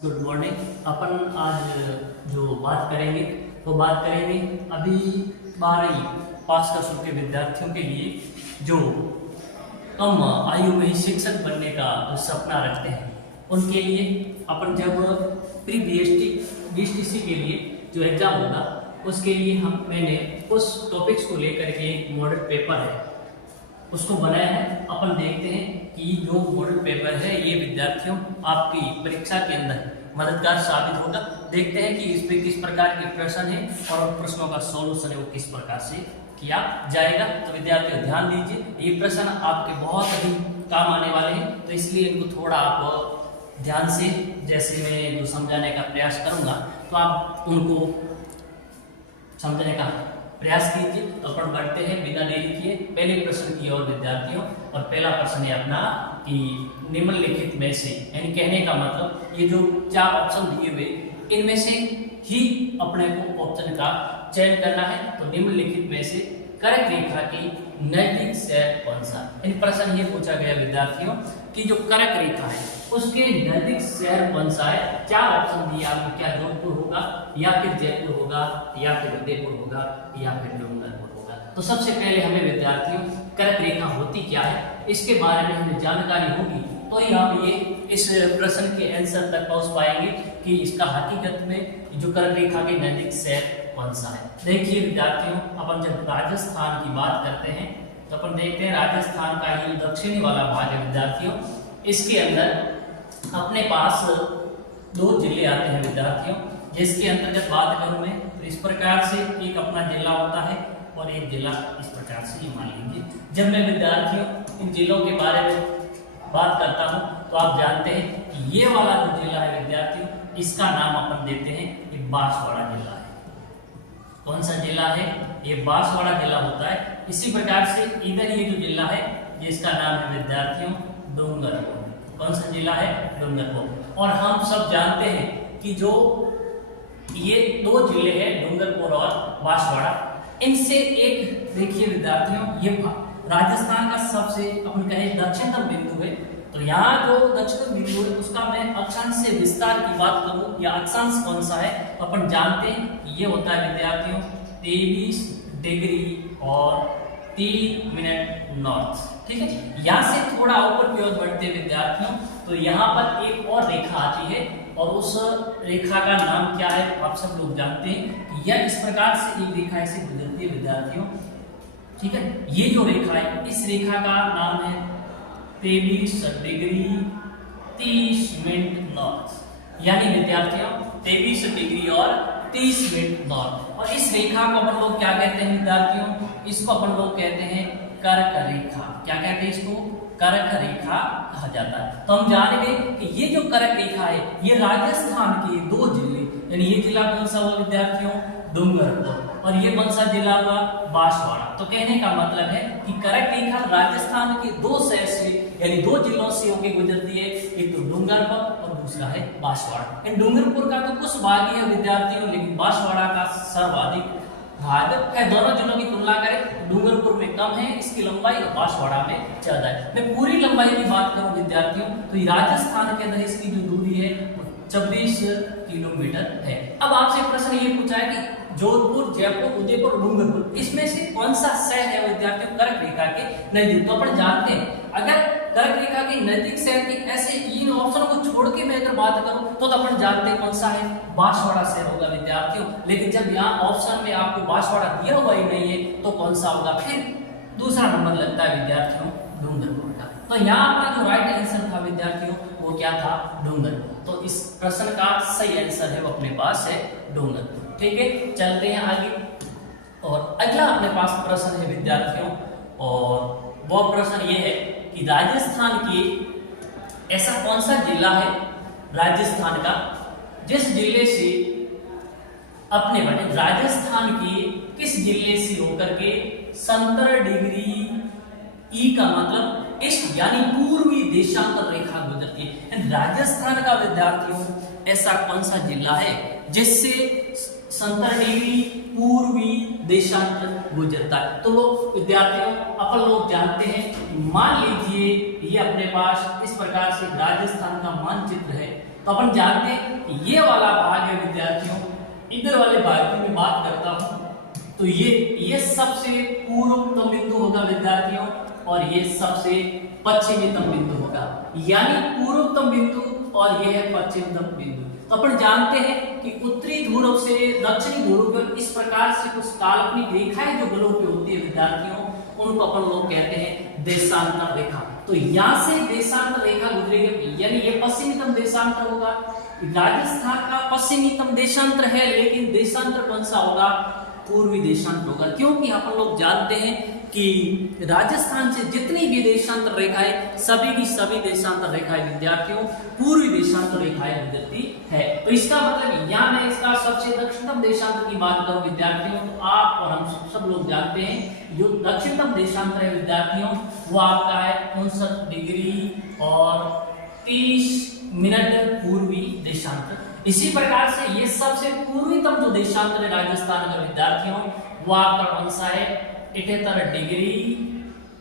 Good morning. अपन आज जो बात करेंगे वो बात करेंगे अभी 12वीं पास कर चुके विद्यार्थियों के लिए जो कम आयु में ही शिक्षक बनने का जो सपना रखते हैं उनके लिए अपन जब प्री बीएसटी के लिए जो एग्ज़ाम होगा उसके लिए मैंने उस टॉपिक्स को लेकर के एक मॉडल पेपर है उसको बनाया है। अपन देखते हैं कि जो मॉडल पेपर है ये विद्यार्थियों आपकी परीक्षा के अंदर मददगार साबित होगा। देखते हैं कि इस पे किस प्रकार के प्रश्न है और प्रश्नों का सॉल्यूशन है वो किस प्रकार से किया जाएगा। तो विद्यार्थियों ध्यान दीजिए, ये प्रश्न आपके बहुत अधिक काम आने वाले हैं, तो इसलिए इनको थोड़ा आप ध्यान से जैसे मैं जो समझाने का प्रयास करूंगा तो आप उनको समझने का प्रयास कीजिए। तो अपन बढ़ते हैं बिना देरी किए पहले प्रश्न की ओर विद्यार्थियों। और पहला प्रश्न है अपना कि निम्नलिखित में से, यानी कहने का मतलब ये जो 4 ऑप्शन दिए हुए इनमें से ही अपने को ऑप्शन का चयन करना है। तो निम्नलिखित में से कर्क रेखा की नैतिक शहर कौन सा। इन प्रश्न ये पूछा गया विद्यार्थियों कि जो कर्क रेखा है उसके नैतिक शहर कौन सा है। 4 ऑप्शन दिए आपको, क्या जोधपुर होगा या फिर जयपुर होगा या फिर उदयपुर होगा या फिर डूंगरपुर होगा। तो सबसे पहले हमें विद्यार्थियों कर्क रेखा होती क्या है इसके बारे में हमें जानकारी होगी तो ही आप ये इस प्रश्न के आंसर तक पहुंच पाएंगे कि इसका हकीकत में जो कर्क रेखा के नैतिक शहर कौन सा है। देखिए विद्यार्थियों, अपन जब राजस्थान की बात करते हैं तो अपन देखते हैं राजस्थान का ये दक्षिणी वाला भाग है विद्यार्थियों। इसके अंदर अपने पास 2 जिले आते हैं विद्यार्थियों, जिसके अंतर्गत बात करूं मैं तो इस प्रकार से एक अपना जिला होता है और एक जिला इस प्रकार से ही मान लीजिए। जब मैं विद्यार्थियों इन जिलों के बारे में बात करता हूं तो आप जानते हैं कि ये वाला जो जिला है विद्यार्थियों इसका नाम अपन देते हैं ये बांसवाड़ा जिला है। कौन सा जिला है? ये बांसवाड़ा जिला होता है। इसी प्रकार से इधर ये जो जिला है जिसका नाम है विद्यार्थियों डूंगरपुर। कौन सा जिला है? डूंगरपुर। और हम सब जानते हैं कि जो ये 2 जिले हैं डूंगरपुर और बांसवाड़ा, इनसे एक देखिए विद्यार्थियों ये राजस्थान का सबसे अपन कहे दक्षिणतम बिंदु है। तो यहाँ जो दक्षिण बिंदु है उसका मैं अक्षांश से विस्तार की बात करूं या अक्षांश कौन सा है तो अपन जानते हैं कि ये होता है विद्यार्थियों 23 डिग्री और 3 मिनट नॉर्थ। ठीक है, यहाँ से थोड़ा ऊपर की ओर बढ़ते विद्यार्थियों तो यहाँ पर एक और रेखा आती है और उस रेखा का नाम क्या है आप सब लोग जानते हैं कि यह इस प्रकार से एक रेखा ऐसे गुजरती है विद्यार्थियों। ठीक है, ये जो रेखा है इस रेखा का नाम है 23 डिग्री 30 मिनट नॉर्थ, यानी विद्यार्थियों 23 डिग्री और 30 मिनट नॉर्थ। और इस रेखा को अपन लोग क्या कहते हैं विद्यार्थियों? इसको अपन लोग कहते हैं कर्क रेखा। क्या कहते हैं इसको? कर्क रेखा कहा जाता है। तो हम जानेंगे कि ये जो कर्क रेखा है ये राजस्थान के 2 जिले, यानी ये जिला कौन सा हुआ विद्यार्थियों? डूंगरपुर। और ये कौन सा जिला हुआ? बांसवाड़ा। तो कहने का मतलब है कि कर्क रेखा राजस्थान के 2 शहर से यानी 2 जिलों से होकर गुजरती है, एक तो डूंगरपुर और दूसरा है बांसवाड़ा। इन डूंगरपुर का तो कुछ भाग ही है विद्यार्थियों, लेकिन बांसवाड़ा का सर्वाधिक भाग है। दोनों जिलों की तुलना करें डूंगरपुर में कम है इसकी लंबाई और बांसवाड़ा में ज्यादा है। मैं पूरी लंबाई की बात करूं विद्यार्थियों तो राजस्थान के अंदर इसकी जो दूरी है 24 किलोमीटर है। अब आपसे प्रश्न ये पूछा है कि जोधपुर, जयपुर, उदयपुर, डूंगरपुर इसमें से कौन सा शहर है विद्यार्थियों कर्क रेखा के नजदीक। तो अपन जानते हैं अगर कर्क रेखा के नजदीक शहर की ऐसे इन ऑप्शन को छोड़ के मैं अगर बात करूं तो अपन जानते हैं कौन सा है? बांसवाड़ा शहर होगा विद्यार्थियों। लेकिन जब यहाँ ऑप्शन में आपको बांसवाड़ा दिया हुआ ही नहीं है तो कौन सा होगा? फिर दूसरा नंबर लगता है विद्यार्थियों डूंगरपुर का। तो यहाँ अपना जो राइट आंसर था विद्यार्थियों वो क्या था? डूंगरपुर। तो इस प्रश्न का सही आंसर है वो अपने पास है डूंगरपुर। ठीक है, चलते हैं आगे। और अगला अपने पास प्रश्न है विद्यार्थियों और वो प्रश्न ये है कि राजस्थान के ऐसा कौन सा जिला है राजस्थान का जिस जिले से अपने बने राजस्थान के किस जिले से होकर के 70 डिग्री ई का मतलब ईस्ट यानी पूर्वी देशांतर रेखा गुजरती है। राजस्थान का विद्यार्थियों ऐसा कौन सा जिला है जिससे 70 डिग्री पूर्वी देशांतर गुजरता है? तो विद्यार्थियों अपन लोग जानते हैं, मान लीजिए ये अपने पास इस प्रकार से राजस्थान का मानचित्र है। तो अपन जानते हैं कि ये वाला भाग है विद्यार्थियों, इधर वाले भाग की मैं बात करता हूं तो ये सबसे पूर्वतम बिंदु होगा विद्यार्थियों, और ये सबसे पश्चिमीतम बिंदु होगा, यानी पूर्वतम बिंदु और यह है पश्चिमतम बिंदु। तो अपन जानते हैं कि उत्तरी ध्रुव से दक्षिणी ध्रुव पर इस प्रकार से कुछ काल्पनिक रेखाएं जो गलों पे होती है विद्यार्थियों, उनको अपन लोग कहते हैं देशांतर रेखा। तो यहाँ से देशांतर रेखा गुजरेगी, यानी ये पश्चिमीतम देशांतर होगा। राजस्थान का पश्चिमीतम देशांतर है, लेकिन देशांतर कौन सा होगा? पूर्वी देशांतर होगा, क्योंकि अपन लोग जानते हैं कि राजस्थान से जितनी भी देशांतर रेखाएं, सभी की सभी देशांतर रेखाएं विद्यार्थियों पूर्वी देशांतर रेखाएं गुजरती है। तो इसका मतलब यहाँ मैं इसका सबसे दक्षिणतम देशांतर की बात करूं विद्यार्थियों, तो आप और हम सब लोग जानते हैं जो दक्षिणतम देशांतर है विद्यार्थियों वो आपका है 59 डिग्री और 30 मिनट पूर्वी देशांतर। इसी प्रकार से ये सबसे पूर्वीतम जो देशांतर है राजस्थान का विद्यार्थियों वो आपका कौन सा है? 78 डिग्री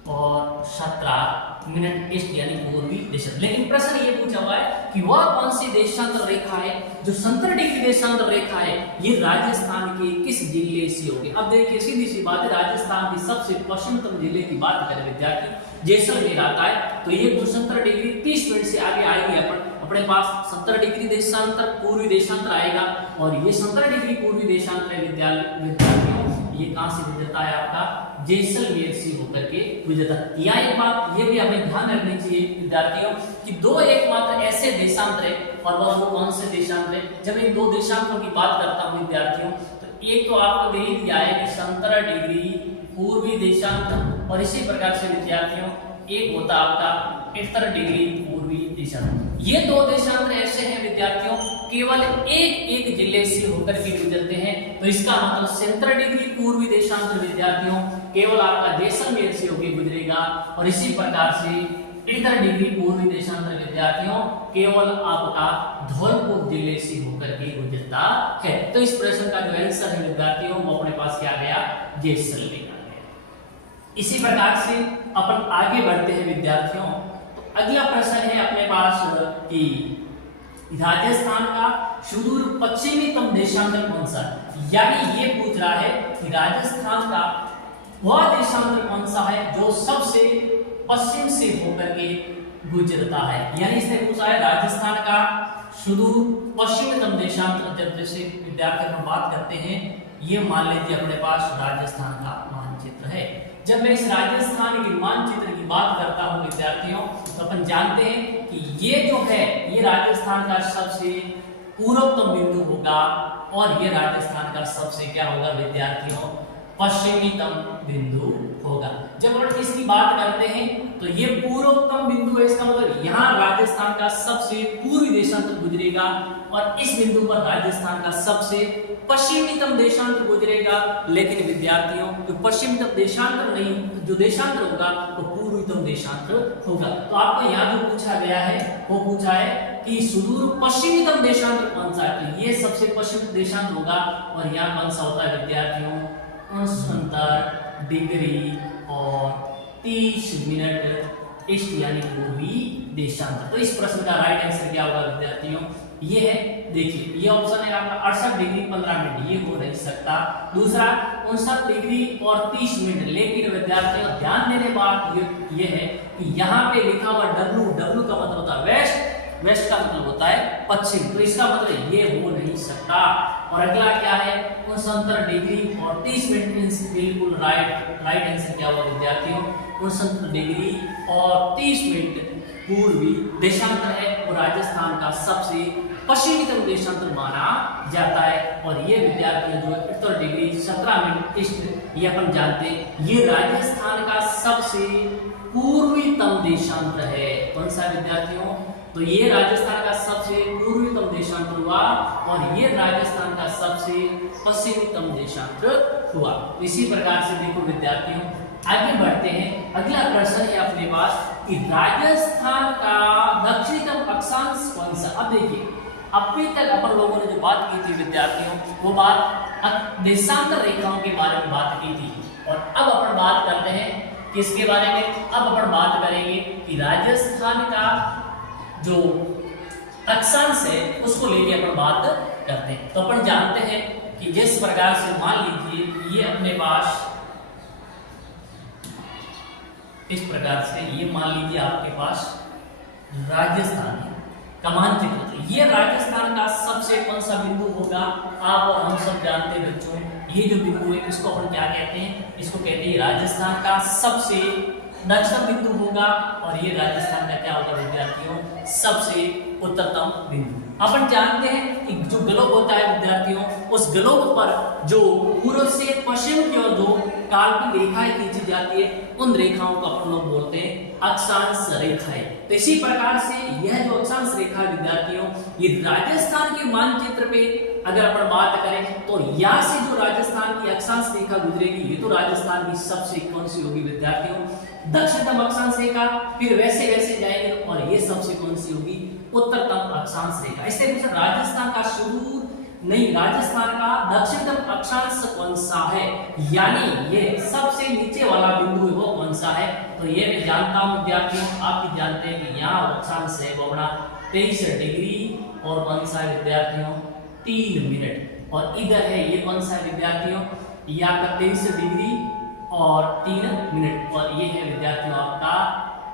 और 17 मिनट ईस्ट, यानी पूर्वी देशांतर। लेकिन प्रश्न ये पूछा हुआ है कि वह कौन सी देशांतर रेखा है जो 70 डिग्री देशांतर रेखा है, ये राजस्थान के किस जिले से होगी? अब देखिए सीधी सी बात है, राजस्थान की सबसे पश्चिमतम जिले की बात करें विद्यार्थी जैसलमेर आता है, तो ये 70 डिग्री 30 मिनट से आगे आएंगे अपन, अपने पास 70 डिग्री देशांतर पूर्वी देशांतर आएगा, और ये 70 डिग्री पूर्वी देशांतर है विद्यार्थियों, ये कहां से गुजरता है? आपका जैसलमेर से होकर के गुजरता है। यहाँ एक बात ये भी हमें ध्यान रखनी चाहिए विद्यार्थियों कि दो एकमात्र ऐसे देशांतर है, और वो कौन से देशांतर है? जब इन दो देशांतरों की बात करता हूँ विद्यार्थियों, तो एक तो आपको दे दिया है कि 70 डिग्री पूर्वी देशांतर, और इसी प्रकार से विद्यार्थियों एक होता आपका 78 डिग्री पूर्वी देशांतर। ये दो देशांतर ऐसे हैं विद्यार्थियों केवल एक जिले से होकर के गुजरते हैं, तो इसका मतलब 70 डिग्री पूर्वी देशांतर विद्यार्थियों केवल आपका जैसलमेर से होकर गुजरेगा, और इसी प्रकार से 78 डिग्री पूर्वी देशांतर विद्यार्थियों केवल आपका धौलपुर जिले से होकर के गुजरता है। तो इस प्रश्न का जो आंसर है विद्यार्थियों वो अपने पास क्या गया? जैसलमेर। इसी प्रकार से अपन आगे बढ़ते हैं विद्यार्थियों, तो अगला प्रश्न है अपने पास कि राजस्थान का सुदूर पश्चिमीतम देशांतर कौन सा? यानी ये पूछ रहा है कि राजस्थान का वह देशांतर कौन सा है जो सबसे पश्चिम से होकर के गुजरता है। यानी इसने पूछा है राजस्थान का सुदूर पश्चिमीतम देशांतर। जब जैसे विद्यार्थी हम बात करते हैं, ये मान लीजिए अपने पास राजस्थान का मानचित्र है। जब मैं इस राजस्थान के मानचित्र की बात करता हूं विद्यार्थियों, तो अपन जानते हैं कि ये जो है ये राजस्थान का सबसे पूर्वतम बिंदु होगा, और ये राजस्थान का सबसे क्या होगा विद्यार्थियों? पश्चिमीतम बिंदु होगा। जब हम इसकी बात करते हैं तो ये पूर्वोत्तम बिंदु है, इसका मतलब यहाँ राजस्थान का सबसे पूर्वी देशांतर गुजरेगा, और इस बिंदु पर राजस्थान का सबसे पश्चिमीतम देशांतर गुजरेगा। लेकिन विद्यार्थियों जो पश्चिमीतम देशांतर नहीं, जो देशांतर होगा वो पूर्वीतम देशांतर होगा। तो आपको यहाँ जो पूछा गया है वो पूछा है कि सुदूर पश्चिमीतम देशांतर कौन सा है? तो ये सबसे पश्चिमी देशांतर होगा, और यहाँ कौन सा होता है विद्यार्थियों? 69 डिग्री और 30 मिनट ईस्ट, यानी पूर्वी देशांतर। तो इस प्रश्न का राइट आंसर क्या होगा विद्यार्थियों? ये है, देखिए ये ऑप्शन है आपका 68 डिग्री 15 मिनट, ये हो नहीं सकता। दूसरा 59 डिग्री और 30 मिनट। लेकिन विद्यार्थियों ध्यान देने बात ये है कि यहाँ पे लिखा हुआ W का मतलब होता है वेस्ट, वेस्ट का मतलब होता है पश्चिम, तो इसका मतलब ये हो नहीं सकता। और अगला क्या है? 69 डिग्री और 30 मिनट। बिल्कुल राइट आंसर क्या हुआ विद्यार्थियों? 69 डिग्री और 30 मिनट पूर्वी देशांतर है, और राजस्थान का सबसे पश्चिमीतम देशांतर माना जाता है। और ये विद्यार्थियों जो 78 डिग्री 17 मिनट ईस्ट, ये अपन जानते हैं ये राजस्थान का सबसे पूर्वीतम देशांतर है। कौन सा विद्यार्थियों? तो ये राजस्थान का सबसे पूर्वीतम देशांतर हुआ, और ये राजस्थान का सबसे पश्चिमीतम देशांतर हुआ। इसी प्रकार से देखो विद्यार्थियों आगे बढ़ते हैं। अगला प्रश्न है अपने पास कि राजस्थान का दक्षिणतम अक्षांश कौन सा? अब देखिए अभी तक अपन लोगों ने जो बात की थी विद्यार्थियों, वो बात देशांतर रेखाओं के बारे में बात की थी, और अब अपन बात करते हैं किसके बारे में? अब अपन बात करेंगे कि राजस्थान का जो अक्षांश है उसको लेके अपन बात करते हैं। तो अपन जानते हैं कि जिस प्रकार से मान लीजिए ये अपने पास इस प्रकार से, ये मान लीजिए आपके पास राजस्थान है का मानचित्र। ये राजस्थान का सबसे कौन सा बिंदु होगा, आप और हम सब जानते हैं बच्चों, ये जो बिंदु है इसको अपन क्या कहते हैं, इसको कहते हैं राजस्थान का सबसे दक्षिण बिंदु होगा, और ये राजस्थान का क्या होगा विद्यार्थियों, सबसे उत्तरतम बिंदु। अपन जानते हैं कि जो ग्लोब होता है विद्यार्थियों, उस ग्लोब पर जो पूर्व से पश्चिम की ओर जो काल्पनिक रेखाएं खींची जाती है, उन रेखाओं को अपन लोग बोलते हैं अक्षांश रेखाएं। तो इसी प्रकार से यह जो अक्षांश रेखा विद्यार्थियों, ये राजस्थान के मानचित्र पे अगर अपन बात करें तो यहाँ से जो राजस्थान की अक्षांश रेखा गुजरेगी, ये तो राजस्थान की सबसे कौन सी होगी विद्यार्थियों, दक्षिणतम अक्षांश रेखा। फिर वैसे वैसे जाएंगे और ये सबसे कौन सी होगी, उत्तरतम अक्षांश रेखा। इस तरीके से राजस्थान का शुरू नहीं, राजस्थान का दक्षिणतम अक्षांश कौन सा है, यानी ये सबसे नीचे वाला बिंदु है वो कौन सा है। तो ये मैं जानता हूं विद्यार्थियों, आप भी जानते हैं कि यहाँ अक्षांश है वो अपना 23 डिग्री और कौन सा है विद्यार्थियों, 3 मिनट। और इधर है ये कौन सा है विद्यार्थियों, यहाँ का 23 डिग्री और 3 मिनट, और ये है विद्यार्थियों आपका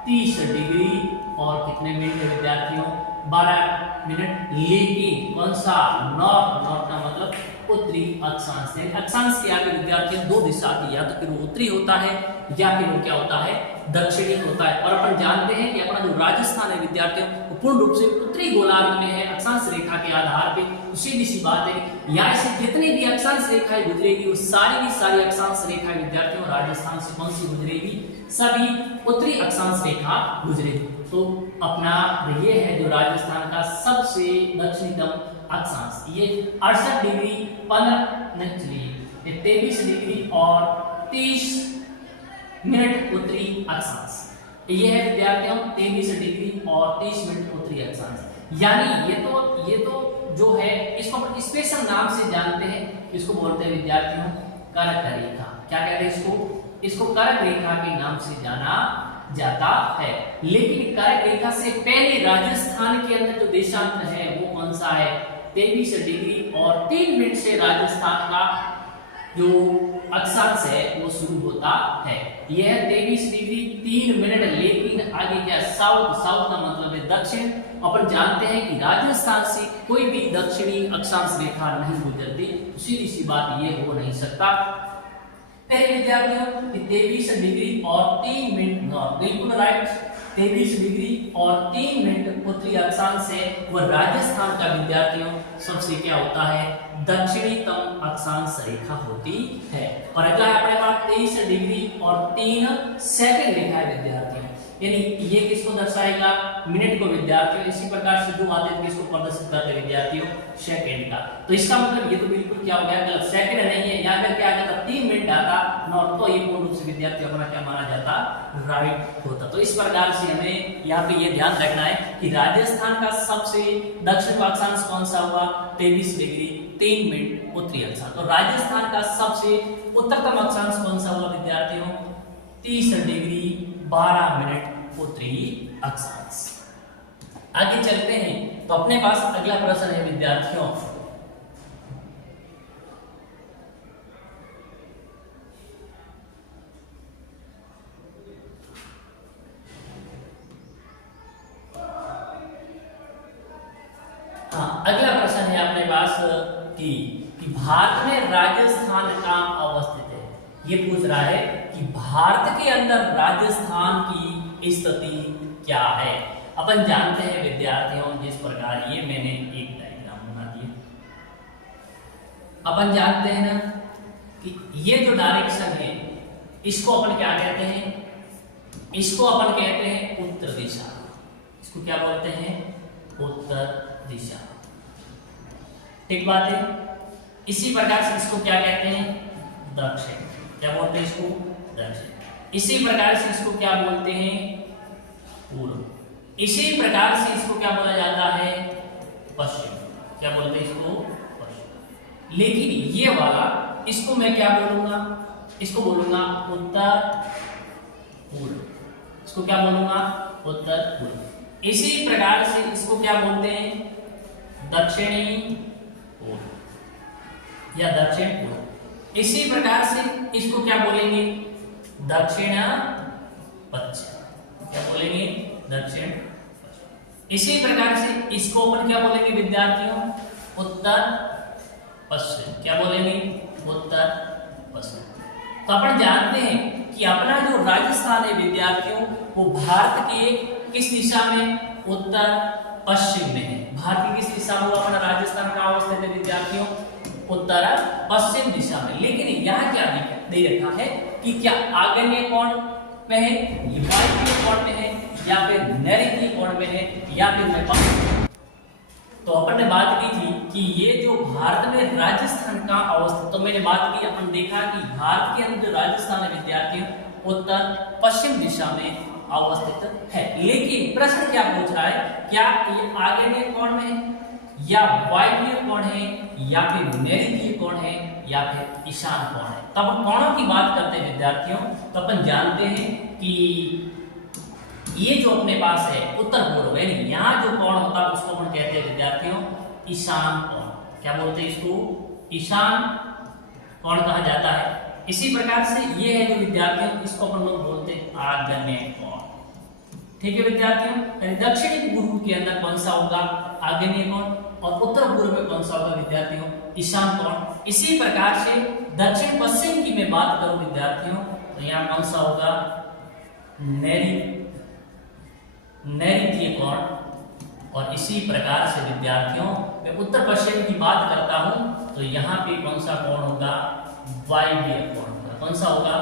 30 डिग्री और कितने मिनट है विद्यार्थियों, 12 मिनट। लेकिन कौन सा, नॉर्थ, नॉर्थ का मतलब उत्तरी अक्षांश है। अक्षांश के आगे विद्यार्थियों दो दिशा की, या तो फिर वो उत्तरी होता है या फिर वो क्या होता है, दक्षिणी होता है। और अपन जानते हैं कि अपना जो राजस्थान है विद्यार्थियों, वो पूर्ण रूप से उत्तरी गोलार्ध में है अक्षांश रेखा के आधार पे। सीधी सी बात है, यहाँ से जितनी भी अक्षांश रेखाएं गुजरेगी वो सारी की सारी अक्षांश रेखाएं विद्यार्थियों राजस्थान से कौन सी गुजरेगी, सभी उत्तरी अक्षांश रेखा गुजरेगी। तो अपना ये है जो राजस्थान का सबसे दक्षिणतम अक्षांश, ये 68 डिग्री 23 डिग्री और 30 मिनट उत्तरी अक्षांश। ये है विद्यार्थियों 23 डिग्री और 30 मिनट उत्तरी अक्षांश। यानी ये तो जो है इसको अपन स्पेशल नाम से जानते हैं, इसको बोलते हैं विद्यार्थियों कर्क रेखा। क्या कहते हैं इसको कर्क रेखा के नाम से जाना जाता है। लेकिन कर्क रेखा से पहले राजस्थान के अंदर जो देशांतर है वो कौन सा है, 23 डिग्री और 3 मिनट से राजस्थान का जो अक्षांश है वो शुरू होता है। यह 23 डिग्री 3 मिनट। लेकिन आगे क्या, साउथ, साउथ का मतलब है दक्षिण। अपन जानते हैं कि राजस्थान से कोई भी दक्षिणी अक्षांश रेखा नहीं गुजरती, सीधी सी बात ये हो नहीं सकता। पहले विद्यार्थियों 23 डिग्री और 3 मिनट, बिल्कुल राइट, 23 डिग्री और 3 मिनट उत्तरी अक्षांश है वह राजस्थान का विद्यार्थियों सबसे क्या होता है, दक्षिणीतम अक्षांश रेखा होती है। और अगला है अपने पास 23 डिग्री और 3 सेकंड रेखा है विद्यार्थियों, यानी ये किसको दर्शाएगा, मिनट को विद्यार्थियों। इसी प्रकार से जो आते हैं इसको प्रदर्शित करते हैं विद्यार्थियों सेकंड का। तो इसका मतलब ये तो बिल्कुल क्या हो गया, गलत, सेकंड नहीं है, यहाँ पर क्या आ जाता 3 मिनट आता नॉर्थ, तो ये पूर्ण रूप से विद्यार्थी अपना क्या माना जाता, राइट होता। तो इस प्रकार से हमें यहाँ पे ये ध्यान रखना है कि राजस्थान का सबसे दक्षिण अक्षांश कौन सा हुआ, 23 डिग्री 3 मिनट उत्तरी अक्षांश। तो राजस्थान का सबसे उत्तरतम अक्षांश कौन सा हुआ विद्यार्थियों, 30 डिग्री 12 मिनट उत्तरी अक्षांश। आगे चलते हैं, तो अपने पास अगला प्रश्न है विद्यार्थियों, अगला प्रश्न है अपने पास कि भारत में राजस्थान कहाँ अवस्थित है। ये पूछ रहा है कि भारत के अंदर राजस्थान की स्थिति क्या है। अपन जानते हैं विद्यार्थियों जिस प्रकार ये मैंने एक डायग्राम बना दिया, अपन जानते हैं ना कि ये जो डायरेक्शन है इसको अपन क्या कहते हैं, इसको अपन कहते हैं उत्तर दिशा। इसको क्या बोलते हैं, उत्तर दिशा, ठीक बात है। इसी प्रकार से इसको क्या कहते हैं, दक्षिण। क्या बोलते हैं इसको, दक्षिण। इसी प्रकार से इसको क्या बोलते हैं, पूर्व। इसी प्रकार से इसको क्या बोला जाता है, पश्चिम। क्या बोलते हैं इसको, पश्चिम। लेकिन ये वाला इसको मैं क्या बोलूंगा, इसको बोलूंगा उत्तर पूर्व। इसको क्या बोलूंगा, उत्तर पूर्व। इसी प्रकार से इसको क्या बोलते हैं, दक्षिणी पूर्व या दक्षिण पूर्व। इसी प्रकार से इसको क्या बोलेंगे, दक्षिण पश्चिम। क्या बोलेंगे, दक्षिण पश्चिम। इसी प्रकार से इसको अपन क्या बोलेंगे विद्यार्थियों, उत्तर पश्चिम। क्या बोलेंगे, उत्तर पश्चिम। तो अपन जानते हैं कि अपना जो राजस्थान है विद्यार्थियों, वो भारत के किस दिशा में, उत्तर पश्चिम में है। भारत की किस दिशा में अपना राजस्थान का अवस्थित है विद्यार्थियों, उत्तर पश्चिम दिशा में। लेकिन यहाँ क्या दे रखा है कि क्या आग्नेय कोण में है, वायव्य कोण में है, या फिर नैऋत्य कोण में है, या फिर नेपाल। तो अपन ने बात की थी कि ये जो भारत में राजस्थान का अवस्थित, तो मैंने बात की, अपन देखा कि भारत के अंदर जो राजस्थान है विद्यार्थियों, उत्तर पश्चिम दिशा में अवस्थित है। लेकिन प्रश्न क्या पूछ रहा है, क्या ये आग्नेय कोण में है, या वायव्य कोण है, या फिर नैऋत्य कोण है, या फिर ईशान कोण है। तब हम कोणों की बात करते हैं विद्यार्थियों, तो अपन जानते हैं कि ये जो अपने पास है उत्तर पूर्व, यानी यहाँ जो कोण होता है उसको हम कहते हैं विद्यार्थियों ईशान कोण। क्या बोलते हैं इसको, ईशान कोण कहा जाता है। इसी प्रकार से ये है जो विद्यार्थियों, इसको अपन लोग बोलते हैं आग्नेय कोण। ठीक है विद्यार्थियों, यानी दक्षिणी पूर्व के अंदर कौन सा होगा, आग्नेय कोण, और उत्तर पूर्व में कौन सा होगा विद्यार्थियों, ईशान कोण। इसी प्रकार से दक्षिण पश्चिम की मैं बात करूं विद्यार्थियों, तो यहाँ कौन सा होगा, नैऋत्य कोण। और इसी प्रकार से विद्यार्थियों मैं उत्तर पश्चिम की बात करता हूं, तो यहाँ पे कौन सा कोण होगा, वायव्य कोण होगा। कौन सा होगा,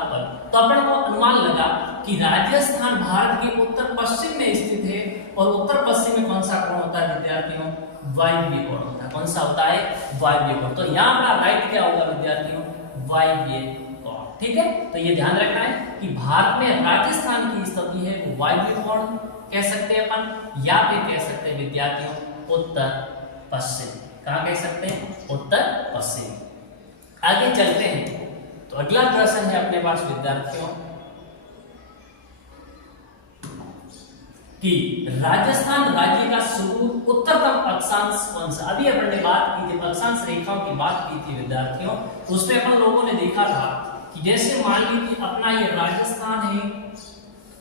तो अपन को अनुमान लगा कि राजस्थान भारत के उत्तर पश्चिम में स्थित है, और उत्तर पश्चिम में कौन सा कोण होता है विद्यार्थियों, वायव्य कोण होता है। कौन सा होता है, वायव्य कोण। तो यहाँ पर राइट क्या होगा विद्यार्थियों, वायव्य कोण। ठीक है, तो ये ध्यान रखना है कि भारत में राजस्थान की स्थिति है वो वायव्य कोण कह सकते हैं अपन, या फिर कह सकते हैं विद्यार्थियों उत्तर पश्चिम। कहाँ कह सकते हैं, उत्तर पश्चिम। आगे चलते हैं, तो अगला प्रश्न है अपने पास विद्यार्थियों कि राजस्थान राज्य का सुदूर उत्तरतम अक्षांश कौन सा। अभी अपन ने बात की थी, अक्षांश रेखाओं की बात की थी विद्यार्थियों, उसमें अपन लोगों ने देखा था कि जैसे मान लीजिए अपना ये राजस्थान है,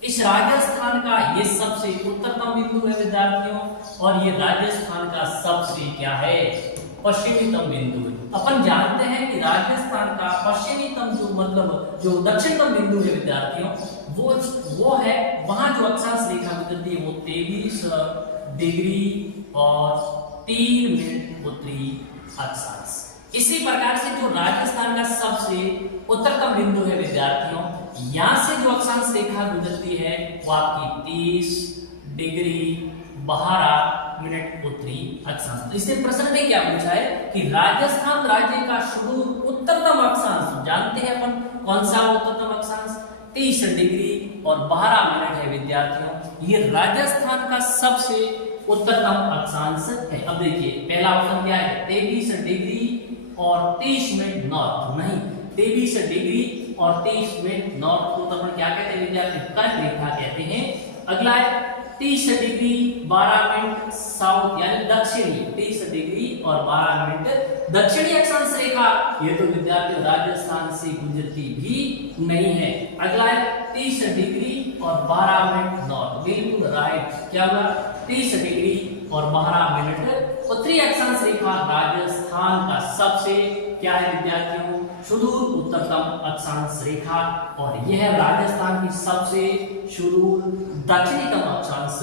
इस राजस्थान का ये सबसे उत्तरतम बिंदु है विद्यार्थियों, और ये राजस्थान का सबसे क्या है, पश्चिमीतम बिंदु है। अपन जानते हैं कि राजस्थान का पश्चिमीतम जो मतलब जो दक्षिणतम बिंदु है विद्यार्थियों, वो है वहां जो अक्षांश रेखा गुजरती है वो 23 डिग्री और 3 मिनट उत्तरी अक्षांश। इसी प्रकार से जो राजस्थान का सबसे उत्तरतम बिंदु है विद्यार्थियों, यहां से जो अक्षांश रेखा गुजरती है वो आपकी 30 डिग्री 12 मिनट उत्तरी अक्षांश। तो इससे प्रश्न में क्या पूछा है कि राजस्थान राज्य का सुदूर उत्तरतम अक्षांश, जानते हैं अपन कौन सा उत्तरतम अक्षांश, 30 डिग्री और 12 मिनट है विद्यार्थियों। ये राजस्थान का सबसे उत्तरतम अक्षांश है। अब देखिए पहला ऑप्शन क्या है, 23 डिग्री और 30 मिनट नॉर्थ, नहीं 23 डिग्री और 30 मिनट नॉर्थ को तो अपन क्या कहते हैं विद्यार्थी, कर्क रेखा कहते हैं। अगला है 30 डिग्री 12 मिनट साउथ यानी दक्षिणी, 30 डिग्री और 12 मिनट दक्षिणी अक्षांश रेखा। ये तो विद्यार्थी राजस्थान से गुजरती भी नहीं है। अगला है 30 डिग्री और 12 मिनट नॉर्थ, बिल्कुल राइट। क्या हुआ, 30 डिग्री और 12 मिनट उत्तरी अक्षांश रेखा राजस्थान का सबसे क्या है विद्यार्थियों, सुदूर उत्तरतम अक्षांश रेखा, और यह राजस्थान की सबसे सुदूर दक्षिणतम अक्षांश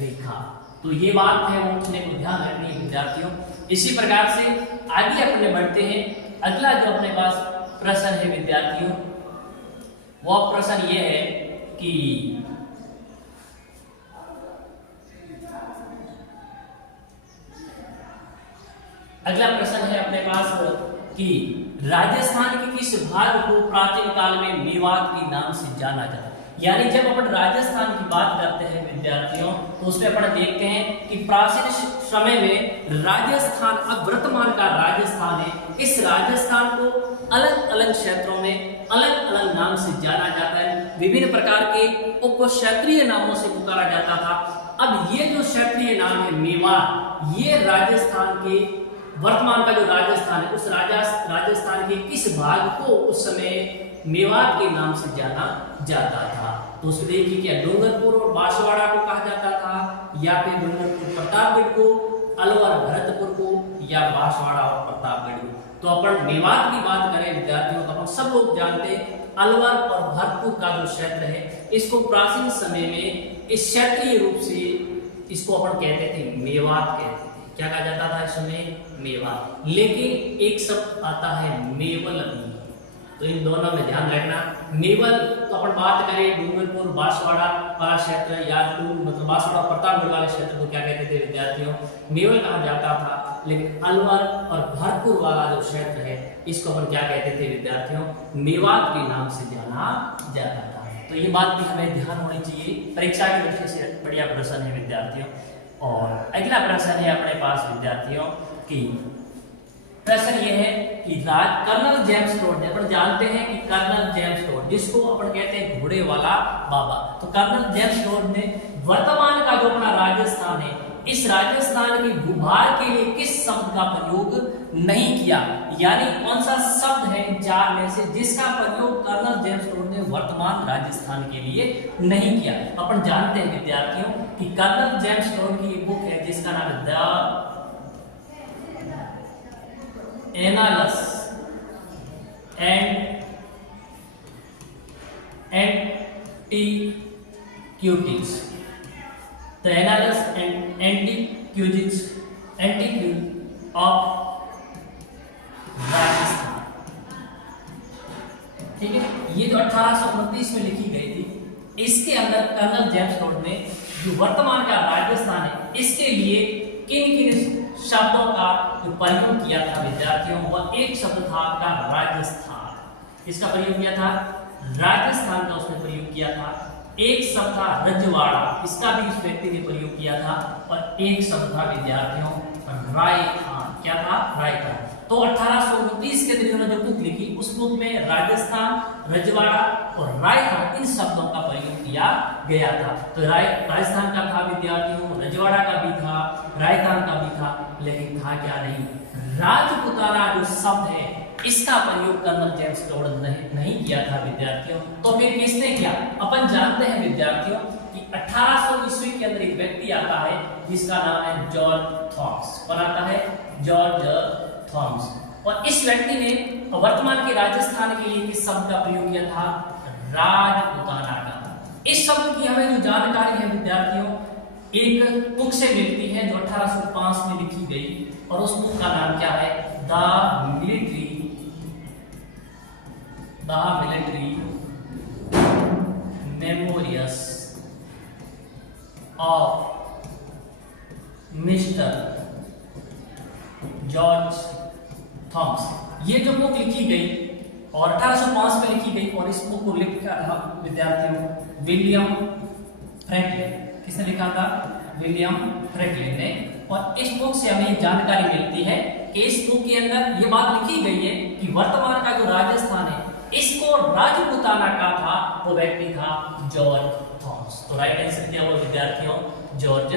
रेखा। तो ये बात है वो अपने को ध्यान रखनी है विद्यार्थियों। इसी प्रकार से आगे अपने बढ़ते हैं। अगला जो अपने पास प्रश्न है विद्यार्थियों, वो प्रश्न ये है कि अगला प्रश्न है अपने पास कि राजस्थान के किस भाग को प्राचीन काल में मेवात के नाम से जाना जाता है। यानी जब अपन राजस्थान की बात करते हैं विद्यार्थियों, तो उसमें अपन देखते हैं कि प्राचीन समय में राजस्थान, अब वर्तमान का राजस्थान है, इस राजस्थान को अलग अलग क्षेत्रों में अलग अलग नाम से जाना जाता है। विभिन्न प्रकार के उप क्षेत्रीय नामों से पुकारा जाता था। अब ये जो क्षेत्रीय नाम है मेवात, ये राजस्थान के वर्तमान का जो राजस्थान है उस राजस्थान के किस भाग को उस समय मेवात के नाम से जाना जाता था? तो उसको देखिए, क्या डूंगरपुर और बांसवाड़ा को कहा जाता था, या फिर डूंगरपुर प्रतापगढ़ को, अलवर भरतपुर को, या बांसवाड़ा और प्रतापगढ़ को? तो अपन मेवात की बात करें विद्यार्थियों, तो अपन सब लोग जानते हैं अलवर और भरतपुर का जो क्षेत्र है इसको प्राचीन समय में इस क्षेत्रीय रूप से इसको अपन कहते थे मेवात कहते थे। क्या कहा जाता था इस समय? मेवात। लेकिन एक शब्द आता है मेवल भी, तो इन दोनों में ध्यान रखना। मेवल तो अपन बात करें डूंगरपुर बांसवाड़ा वाला क्षेत्र या मतलब बांसवाड़ा प्रतापगढ़ वाले क्षेत्र को क्या कहते थे विद्यार्थियों? मेवल कहा जाता था। लेकिन अलवर और भरतपुर वाला जो क्षेत्र है इसको अपन क्या कहते थे विद्यार्थियों? मेवात के नाम से जाना जाता था। तो ये बात भी हमें ध्यान होनी चाहिए, परीक्षा की दृष्टि से बढ़िया प्रश्न है विद्यार्थियों। और अगला प्रश्न है अपने पास विद्यार्थियों की प्रश्न ये है कि कर्नल जेम्स टोड ने, अपन जानते हैं कि कर्नल जेम्स टोड जिसको अपन कहते हैं घोड़े वाला बाबा, तो कर्नल जेम्स टोड ने वर्तमान का जो अपना राजस्थान है इस राजस्थान के भूभाग के लिए किस शब्द का प्रयोग नहीं किया? यानी कौन सा शब्द है इन चार में से जिसका प्रयोग कर्नल जेम्स टोड ने वर्तमान राजस्थान के लिए नहीं किया? अपन जानते हैं विद्यार्थियों कि कर्नल जेम्स टोड की एक बुक है जिसका नाम है the Annals and Antiquities, the Annals and Antiquities of Rajasthan. ठीक है, ये जो 1829 में लिखी गई थी इसके अंदर कर्नल जेम्स टोड ने जो वर्तमान का राजस्थान है इसके लिए किन किन शब्दों का जो प्रयोग किया था विद्यार्थियों? वह एक शब्द था आपका राजस्थान। किसका प्रयोग किया था? राजस्थान का उसने प्रयोग किया था। एक शब्द था रजवाड़ा, इसका भी इस व्यक्ति ने प्रयोग किया था। और एक शब्द था विद्यार्थियों रायखान। क्या था? रायखान। तो 1829 के अंदर जो बुक लिखी उस बुक में राजस्थान, रजवाड़ा और रायखान इन शब्दों का प्रयोग किया गया था। तो राजस्थान का था विद्यार्थियों, रजवाड़ा का भी था, रायखान का भी था, लेकिन था क्या नहीं? राजपुताना जो शब्द है इसका प्रयोग कर्नल जेम्स टोड ने नहीं किया था विद्यार्थियों। तो फिर किसने किया? अपन जानते हैं विद्यार्थियों कि 1800 ईस्वी के अंदर एक व्यक्ति आता है जिसका नाम है जॉर्ज थॉमस। कौन आता है? George Thomas. और इस व्यक्ति ने वर्तमान के राजस्थान के लिए किस शब्द का प्रयोग किया था? राजपुताना का। इस शब्द की हमें जो जानकारी है विद्यार्थियों एक बुक से मिलती है जो 1805 में लिखी गई, और उस बुक का नाम क्या है? The military memories of mister George Thomas. ये जो बुक लिखी गई और 1805 में लिखी गई, और इस बुक को लिखा था विद्यार्थियों विलियम फ्रैंकलिन। किसने लिखा था? विलियम फ्रैंकलिन ने। और इस बुक से हमें जानकारी मिलती है कि इस बुक के अंदर ये बात लिखी गई है कि वर्तमान का जो राजस्थान है इसको राजपुताना का था, वो व्यक्ति था जॉर्ज थॉमस। तो राइट आंसर क्या हुआ विद्यार्थियों? George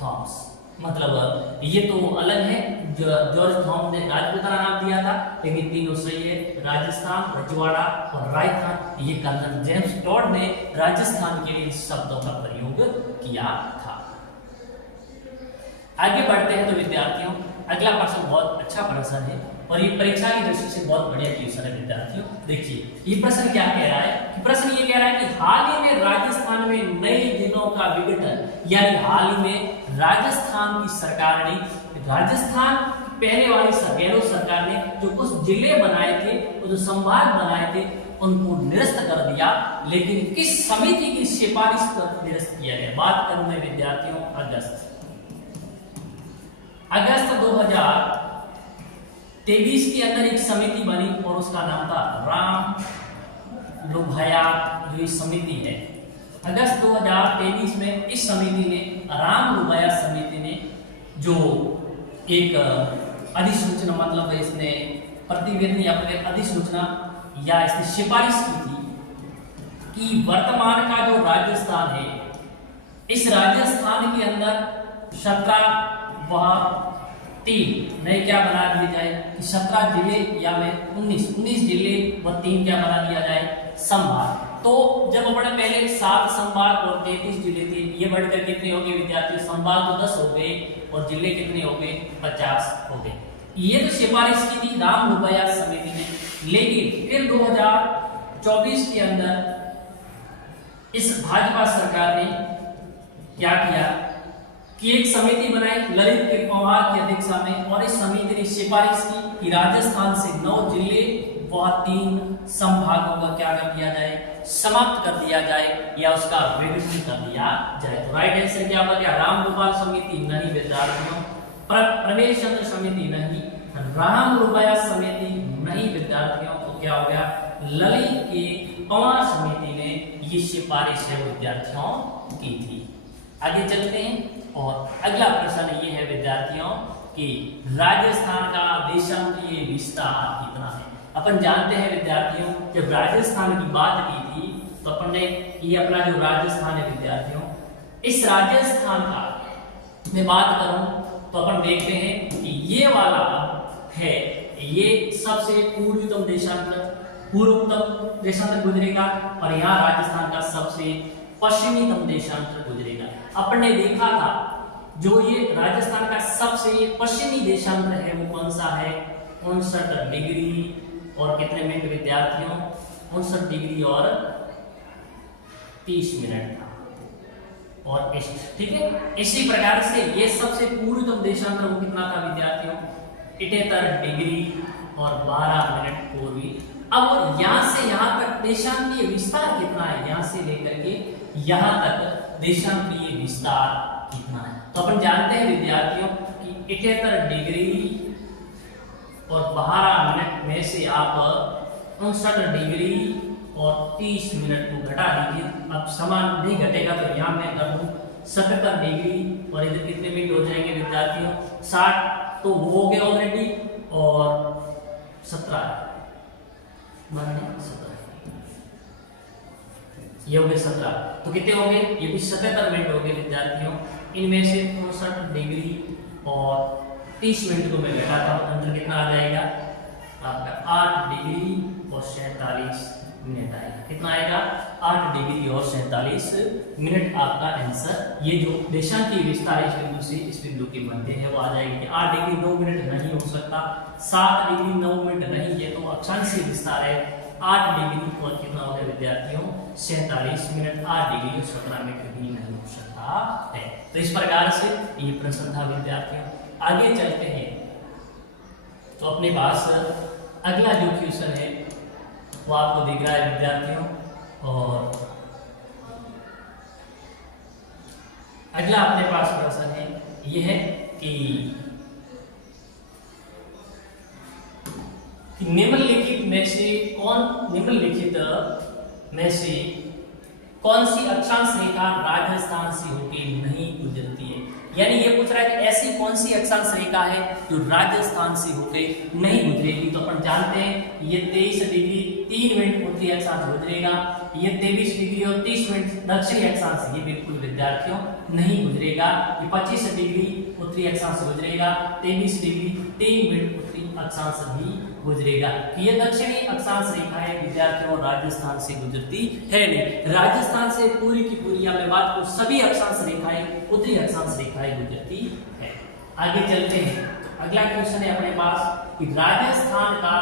Thomas. मतलब ये तो अलग है, जॉर्ज थॉमस ने राजपुताना नाम दिया था, लेकिन तीनों सही है। राजस्थान, रजवाड़ा और रायखान, ये कर्नल जेम्स टोड ने राजस्थान के लिए शब्दों का प्रयोग किया था। आगे बढ़ते हैं तो विद्यार्थियों अगला प्रश्न बहुत अच्छा प्रश्न है और ये परीक्षा की दृष्टि से बहुत बढ़िया क्वेश्चन है विद्यार्थियों। देखिए ये प्रश्न क्या कह रहा है कि प्रश्न ये कह रहा है कि हाल ही में राजस्थान में नए जिलों का विघटन, यानी हाल ही में राजस्थान की सरकार ने, राजस्थान पहले वाली गहलोत सरकार ने जो कुछ जिले बनाए थे, वो जो संभाग बनाए थे, उनको निरस्त कर दिया। लेकिन किस समिति की सिफारिश पर निरस्त किया गया? बात करूं मैं विद्यार्थियों अगस्त 2023 के अंदर एक समिति बनी और उसका नाम था राम लुभाया जो इस समिति है। अगस्त 2023 में इस समिति ने, राम लुभाया समिति ने जो एक अधिसूचना, मतलब इसने प्रतिवेदन या फिर अधिसूचना या इसने सिफारिश की थी कि वर्तमान का जो राजस्थान है इस राजस्थान के अंदर 17 व 3 नए क्या बना दिए जाए कि 17 जिले या में 19 जिले व 3 क्या बना दिया जाए संभाग। तो जब अपने पहले 7 संभाग और 33 जिले थे, ये बढ़कर कितने हो गए विद्यार्थी? संभाग तो 10 हो गए और जिले कितने हो गए? 50 हो गए। ये तो सिफारिश की थी राम रुपया समिति ने, लेकिन फिर 2024 के अंदर इस भाजपा सरकार ने क्या किया कि एक समिति बनाई ललित के पवार की अध्यक्षता में, और इस समिति ने सिफारिश की कि राजस्थान से 9 जिले व 3 संभागों का क्या कर दिया जाए? समाप्त कर दिया जाए या उसका विघटन कर दिया जाए। तो राइट आंसर क्या होगा? राम गोपाल समिति नहीं विद्यार्थियों, प्रवेश चंद्र समिति नहीं, राम रुपया समिति नहीं विद्यार्थियों। तो क्या हो गया? ललित के पवार समिति ने ये सिफारिश है विद्यार्थियों की थी। आगे चलते हैं और अगला प्रश्न ये है विद्यार्थियों कि राजस्थान का देशांतरीय विस्तार कितना है। अपन जानते हैं विद्यार्थियों, जब राजस्थान की बात की थी तो अपन ने ये अपना जो राजस्थान है विद्यार्थियों, इस राजस्थान का मैं बात करूं तो अपन देखते हैं कि ये वाला है, ये सबसे पूर्वतम देशांतर गुजरेगा और यहाँ राजस्थान का सबसे पश्चिमीतम देशांतर गुजरेगा। अपन ने देखा था जो ये राजस्थान का सबसे पश्चिमी देशांतर है वो कौन सा है? 59 डिग्री और कितने मिनट विद्यार्थियों? 59 डिग्री और 30 मिनट था और ठीक है। इसी प्रकार से ये सबसे पूर्वतम देशांतर वो कितना था विद्यार्थियों? 78 डिग्री और 12 मिनट पूर्वी। अब यहाँ से यहाँ तक देशांतरीय विस्तार कितना है? यहाँ से लेकर के यहाँ तक देशांतरीय विस्तार कितना है? तो अपन जानते हैं विद्यार्थियों कि 78 डिग्री और 12 मिनट में से आप 59 डिग्री और 30 मिनट को घटा दीजिए। अब समान नहीं घटेगा तो यहाँ मैं कर दूं 77 डिग्री और इधर कितने मिनट हो जाएंगे विद्यार्थियों? 60 तो वो हो गए ऑलरेडी और 17 ये हो गए 17, तो कितने हो गए? ये भी 77 मिनट हो गए विद्यार्थियों। इनमें से 59 डिग्री और 30 मिनट को मैं घटाता हूँ, अंतर कितना आ जाएगा आपका? 8 डिग्री और 47 मिनट आएगा। कितना आएगा? 8 डिग्री और 47 मिनट आपका आंसर। ये जो देशांतरीय विस्तार इस बिंदु से इस बिंदु के मध्य है वो आ जाएगी कि 8 डिग्री 9 मिनट नहीं हो सकता, 7 डिग्री 9 मिनट नहीं, ये तो अक्षांशीय विस्तार है। 8 डिग्री और कितना हो गया विद्यार्थियों? 47 मिनट। 8 डिग्री और 17 मिनट भी नहीं हो सकता है। तो इस प्रकार से ये प्रश्न था विद्यार्थियों। आगे चलते हैं तो अपने पास अगला जो क्वेश्चन है वो आपको दिख रहा है विद्यार्थियों, और अगला अपने पास प्रश्न है ये है कि निम्नलिखित में से कौन सी अक्षांश रेखा राजस्थान से होकर नहीं गुजरती है? यानी ये पूछ रहा है कि ऐसी कौन सी अक्षांश रेखा है जो राजस्थान से होकर नहीं गुजरेगी। तो अपन जानते हैं ये 23 डिग्री 3 मिनट उत्तरी अक्षांश गुजरेगा, ये 23 डिग्री और 30 मिनट दक्षिणी अक्षांश, ये बिल्कुल विद्यार्थियों नहीं गुजरेगा। ये 25 डिग्री उत्तरी अक्षांश गुजरेगा, 23 डिग्री 3 मिनट उत्तरी अक्षांश भी गुजरेगा। ये दक्षिणी अक्षांश रेखा है विद्यार्थियों, राजस्थान से गुजरती है नहीं। राजस्थान से पूरी की पूरी मैं बात करूं सभी अक्षांश रेखाएं उत्तरी अक्षांश रेखाएं गुजरती है। आगे चलते हैं, अगला क्वेश्चन है अपने पास कि राजस्थान का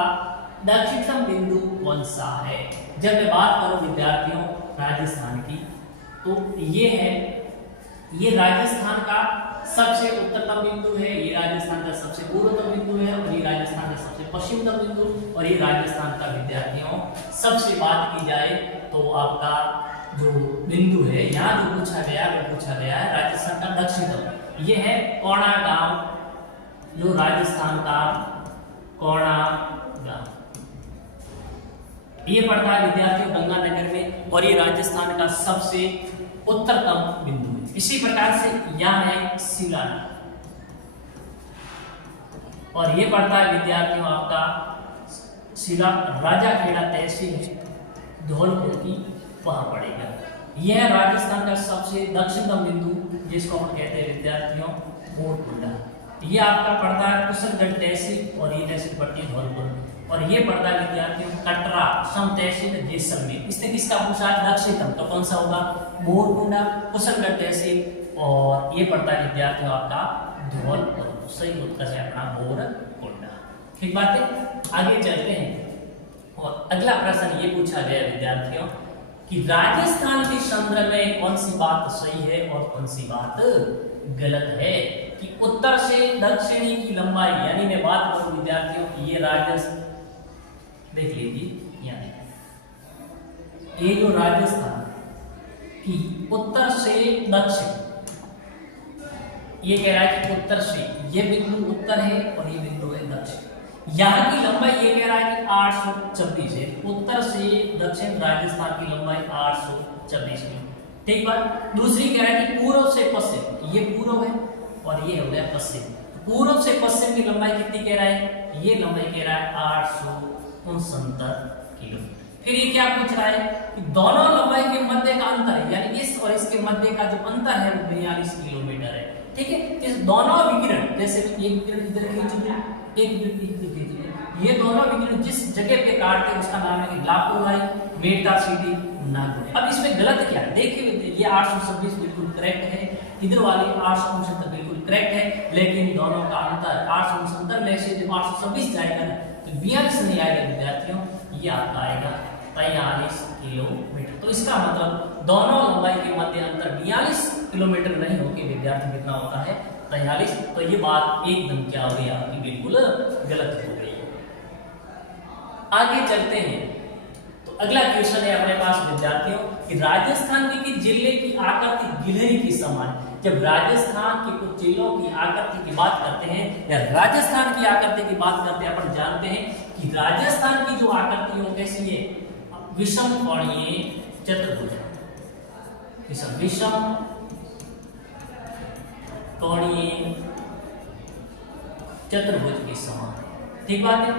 दक्षिणतम बिंदु कौन सा है। जब मैं बात करूं विद्यार्थियों राजस्थान की तो ये राजस्थान का सबसे उत्तरतम बिंदु है, ये राजस्थान का सबसे पूर्वतम बिंदु है, और ये राजस्थान का सबसे पश्चिमतम बिंदु, और ये राजस्थान का विद्यार्थियों सबसे बात की जाए तो आपका जो बिंदु है यहाँ जो पूछा गया है राजस्थान का दक्षिणतम, ये है कोणा गांव, जो राजस्थान का कोणा गांव ये पड़ता है विद्यार्थियों गंगानगर में, और ये राजस्थान का सबसे उत्तरतम बिंदु है। इसी प्रकार से यहाँ है शिला, और ये पड़ता है विद्यार्थियों आपका शिला राजाखेड़ा तहसील है धौलपुर की, वहां पड़ेगा। यह राजस्थान का सबसे दक्षिणतम बिंदु जिसको हम कहते हैं विद्यार्थियों मोरकुंडा। ये आपका पड़ता है कुशलगढ़ तहसील और ये तहसील पड़ती है धौलपुर और ये पड़ता है विद्यार्थियों कटरा सम तहसील जैसलमेर। इससे किसका पूछा है दक्षिणतम तो कौन सा होगा मोरकुंडा कुशलगढ़ तहसील और ये पड़ता है विद्यार्थियों आपका धौलपुर। सही उत्तर है अपना मोरकुंडा। ठीक बात है आगे चलते हैं और अगला प्रश्न ये पूछा गया विद्यार्थियों कि राजस्थान के संदर्भ में कौन सी बात सही है और कौन सी बात गलत है कि उत्तर से दक्षिणी की लंबाई यानी मैं बात करूं विद्यार्थियों की ये राजस्थान देख लीजिए यानी ये जो राजस्थान की उत्तर से दक्षिण ये कह रहा है कि उत्तर से ये बिंदु उत्तर है और ये बिंदु है दक्षिण। यहाँ की लंबाई ये कह रहा है कि 826 है उत्तर से दक्षिण राजस्थान की लंबाई 826 है। ठीक बात दूसरी कह रहा है कि पूर्व से पश्चिम ये पूर्व है और ये हो गया पश्चिम। पूर्व से पश्चिम की लंबाई कितनी कह रहा है ये लंबाई कह रहा है 869 किलोमीटर। फिर ये क्या पूछ रहा है कि दोनों लंबाई के मध्य का अंतर है यानी इस और इसके मध्य का जो अंतर है वो 42 किलोमीटर है। ठीक है इस दोनों विकिरण जैसे एक विकिरण इधर खींच लिया एक विकिरण ये दोनों विकिरण जिस जगह पे काटते हैं उसका नाम है कि लापोलाई मेटा सिटी नागपुर। अब इसमें गलत क्या है देखिए ये 826 बिल्कुल करेक्ट है इधर वाली 869 बिल्कुल करेक्ट है लेकिन दोनों का अंतर 869 में से जब 826 जाएगा ना तो 42 नहीं आएगा विद्यार्थियों ये आपका आएगा 43 किलोमीटर। तो इसका मतलब दोनों लंबाई के मध्य अंतर 42 किलोमीटर नहीं होकर विद्यार्थी कितना होता है 43। तो ये बात एकदम क्या हो गई आपकी बिल्कुल गलत हो गई। आगे चलते हैं तो अगला क्वेश्चन है अपने पास विद्यार्थियों कि राजस्थान के किस जिले की आकृति गिलहरी के समान। जब राजस्थान के कुछ जिलों की आकृति की बात करते हैं या राजस्थान की आकृति की बात करते हैं अपन जानते हैं कि राजस्थान की जो आकृति है वो कैसी है विषम कोणीय चतुर्भुज विषम कोणीय चतुर्भुज के समान। ठीक बात है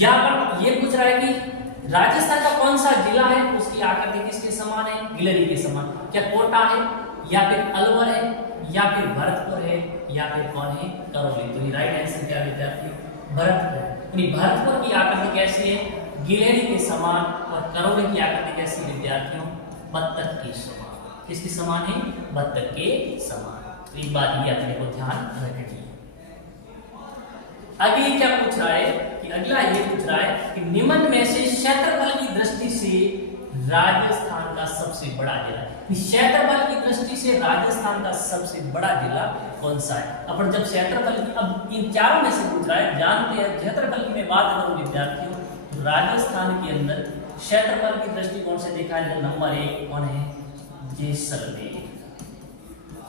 यहाँ पर ये पूछ रहा है कि राजस्थान का कौन सा जिला है उसकी आकृति किसके समान है गिलहरी के समान। क्या कोटा है या फिर अलवर है या फिर भरतपुर है या फिर कौन है करौली। तो ये राइट आंसर क्या विद्यार्थी भरतपुर। भरतपुर की आकृति कैसी है गिलहरी के समान और करौली की आकृति कैसी विद्यार्थियों बत्तख के समान। किसके समान है बत्तख के समान। तो एक बात ये अपने को ध्यान रखनी है। आगे क्या पूछ रहा है कि अगला ये पूछ रहा है कि निम्न में से क्षेत्रफल की दृष्टि से राजस्थान का सबसे बड़ा जिला क्षेत्रफल की दृष्टि से राजस्थान का सबसे बड़ा जिला कौन सा है। अपन जब क्षेत्रफल की अब इन चारों में से पूछ रहा है जानते हैं क्षेत्रफल की मैं बात करूं विद्यार्थियों राजस्थान के अंदर क्षेत्रफल की दृष्टिकोण से देखा जाए नंबर 1 कौन है जैसलमेर।